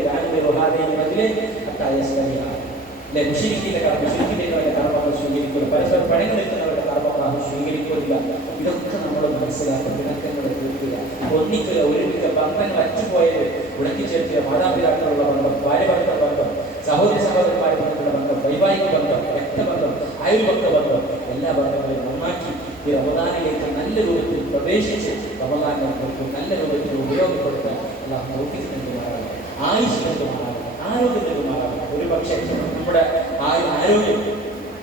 മുസ്ലിമിന്റെ കർമ്മങ്ങൾ സ്വീകരിക്കുക, പരസ്പരം പഴങ്ങി നിൽക്കുന്നവരുടെ കർമ്മങ്ങൾ സ്വീകരിക്കുക. ഇതൊക്കെ നമ്മൾ മനസ്സിലാക്കുക, പിണക്കങ്ങളെ തീർക്കുക, ഒന്നിക്കുക, ഒരുമിക്കുക. ബന്ധങ്ങൾ അറ്റുപോയത് ഉടക്കി ചേർക്കുക. മാതാപിതാക്കളുള്ള ബന്ധം, ഭാര്യ-ഭർത്തൃ ബന്ധം, സഹോദരന്മാരുടെ ബന്ധം, വൈവാഹിക ബന്ധം, രക്തബന്ധം, അയൽപക്ക ബന്ധം, എല്ലാ ബന്ധങ്ങളെയും നന്നാക്കി ഈ റമദാനിലേക്ക് നല്ല രൂപത്തിൽ പ്രവേശിച്ച് റമദാനെ നമുക്ക് നല്ല രൂപത്തിൽ ഉപയോഗപ്പെടുത്താൻ അല്ലാഹു തൗഫീഖ് നൽകുമാറാകട്ടെ, ആയുസ് നൽകുമാറാകട്ടെ, ആരോഗ്യം നൽകുമാറാകട്ടെ. ഒരു പക്ഷേ നമ്മുടെ ആരോഗ്യം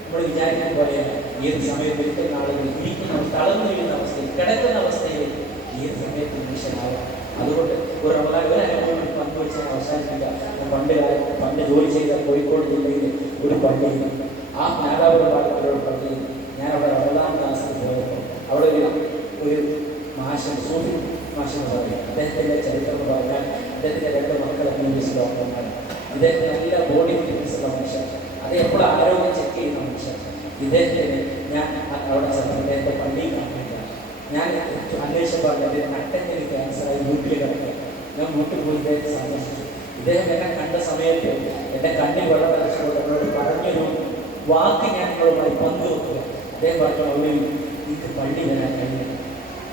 നമ്മൾ വിചാരിക്കുന്ന പോലെയാണ്. ഏത് സമയത്ത് ഇരിക്കുന്ന ആളുകൾ ഇരിക്കുന്ന തളർന്നു വീഴുന്ന അവസ്ഥയിൽ, കിടക്കുന്ന അവസ്ഥയിൽ ഏത് സമയത്ത് മനുഷ്യനാകാം. അതുകൊണ്ട് ഒരു റമദാൻ ഒരു അനുഭവം പങ്കുവെച്ചാൽ അവസാനിപ്പിക്കുക. പണ്ട് ജോലി ചെയ്ത കോഴിക്കോട് ജില്ലയിൽ ഒരു പള്ളിയിൽ, ആ നാദാപുരം പള്ളിയിൽ ഞാൻ അവിടെ റമദാൻ ക്ലാസ്സിൽ പോയപ്പോൾ അവിടെ ഒരു മാഷൻ, സൂഫി മാഷൻ എന്ന് പറയും. അദ്ദേഹത്തിൻ്റെ ചരിത്രം എന്ന് പറഞ്ഞാൽ അദ്ദേഹത്തിൻ്റെ 2 മക്കളെ MBBS ഡോക്ടർമാർ. ഇദ്ദേഹത്തിന് നല്ല ബോഡി ഫിറ്റ്നസ് ഉള്ള മനുഷ്യൻ, അത് എപ്പോഴും ആരോഗ്യം ചെക്ക് ചെയ്യുന്ന മനുഷ്യൻ. ഇദ്ദേഹത്തിന് ഞാൻ അവിടെ അദ്ദേഹത്തെ പള്ളിയിൽ കാണില്ല. ഞാൻ അന്വേഷിച്ചപ്പോൾ അദ്ദേഹത്തിന് നട്ടഞ്ഞൊരു ക്യാൻസറായി വീട്ടിൽ കിടക്കുക. ഞാൻ വീട്ടിൽ പോയി ഇദ്ദേഹത്തെ സന്ദർശിച്ചു. ഇദ്ദേഹം എന്നെ കണ്ട സമയത്ത് എൻ്റെ കണ്ണിൽ വെള്ളം വരച്ചുകൊണ്ട് എന്നോട് പറഞ്ഞൊരു വാക്ക് ഞാൻ നിങ്ങളുമായി പങ്കുവെക്കുക. അദ്ദേഹം പറഞ്ഞു, എനിക്ക് പള്ളി വരാൻ കഴിയില്ല,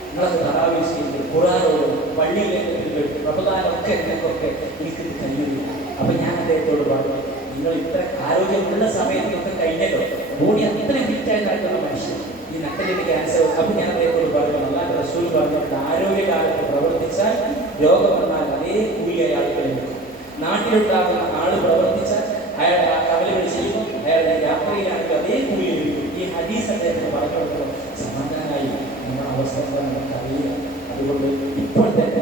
നിങ്ങളത് തറാവീഹ് ചെയ്ത് ഖുർആനോട് പള്ളിയിലേക്ക് റമദാനൊക്കെ എനിക്കൊക്കെ എനിക്കിത് കഴിയില്ല. അപ്പം ഞാൻ അദ്ദേഹത്തോട് പറഞ്ഞു, നിങ്ങൾ ഇത്ര ആരോഗ്യമുള്ള സമയത്തൊക്കെ കഴിഞ്ഞല്ലോ, ബോഡി അത്ര ഫിറ്റായി നടക്കുന്ന മനുഷ്യൻ, ഈ നട്ടലിൻ്റെ ക്യാൻസർ. അപ്പം ഞാൻ അദ്ദേഹത്തോട് പറഞ്ഞു, അല്ലാതെ റസൂൽ പറഞ്ഞിട്ട് ആരോഗ്യകാലത്ത് പ്രവർത്തിച്ചാൽ രോഗം വന്നാൽ അതേ കൂലി അയാൾക്ക് ലഭിക്കും. നാട്ടിലുണ്ടാകുന്ന ആൾ പ്രവർത്തിച്ചാൽ അയാൾ കവലുകൾ ചെയ്യുമ്പോൾ അയാളുടെ യാത്രയിലാണെങ്കിൽ അതേ കൂലി ലഭിക്കും. ഈ ഹദീസ് അദ്ദേഹത്തിന് പറഞ്ഞു കൊടുക്കുമ്പോൾ സമാധാനമായി നമ്മുടെ അവസ്ഥ നമുക്കറിയില്ല. അതുകൊണ്ട് ഇപ്പോൾ തന്നെ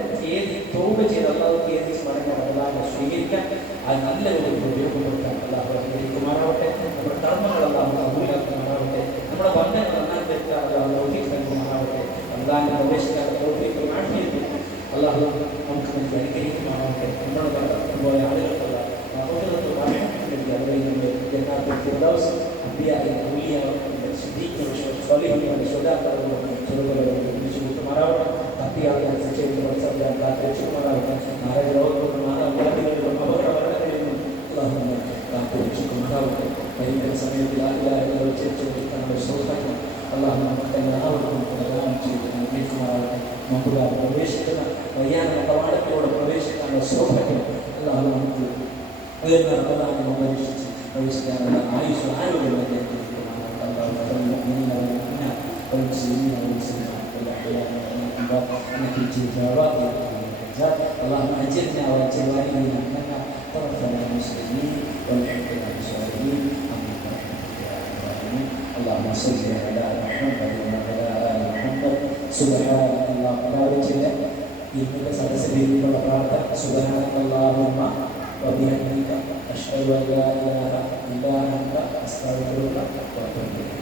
തോപ ചെയ്ത് അള്ളാഹു കേന്ദ്രീസ് മടങ്ങി റമദാനെ സ്വീകരിക്കാൻ, അത് നല്ല ഒരു ഉപയോഗപ്പെടുത്താൻ അള്ളാഹു അനുഗ്രഹിക്കുമാറാവട്ടെ. നമ്മുടെ കർമ്മങ്ങൾ അള്ളാഹു കബൂലാക്കുമാറാവട്ടെ. നമ്മുടെ ബന്ധങ്ങൾ നന്നായി തെറ്റാൻ അള്ളാഹു തൗഫീഖ് നൽകുമാറാവട്ടെ. റമദാനിൽ പ്രവേശിക്കാൻ തൗഫീഖ് മാറ്റിയിട്ട് അള്ളാഹു നമുക്ക് നൽകി അനുഗ്രഹിക്കുമാറാവട്ടെ. നമ്മുടെ ബന്ധം പോയ ആളുകൾക്കുള്ള ഭയങ്കര സമയത്തിൽ നമുക്ക് പ്രവേശിക്കുന്ന വയ്യാന കവാടത്തിലൂടെ പ്രവേശിക്കാനുള്ള സൗഭാഗ്യം അല്ലാഹു നമുക്ക് ഉയർന്ന റമദാനെ ഉപേക്ഷിച്ച് പ്രവേശിക്കാനുള്ള ആയുസ് ആരോഗ്യം اللهم اجرنا واجر والدينا انك توفنا مسلمين والحقنا بالصالحين. اللهم صل على محمد وعلى ال محمد. سبحان الله وبحمده. ഇന്നത്തെ സദസ്സിലുള്ള പ്രാർത്ഥന സുബ്ഹാനല്ലാഹുമ്മ വബിഹംദിക അഷ്ഹദു അൻ ലാ ഇലാഹ ഇല്ലാ അൻത അസ്തഗ്ഫിറുക വ അത്തൂബു ഇലൈക്.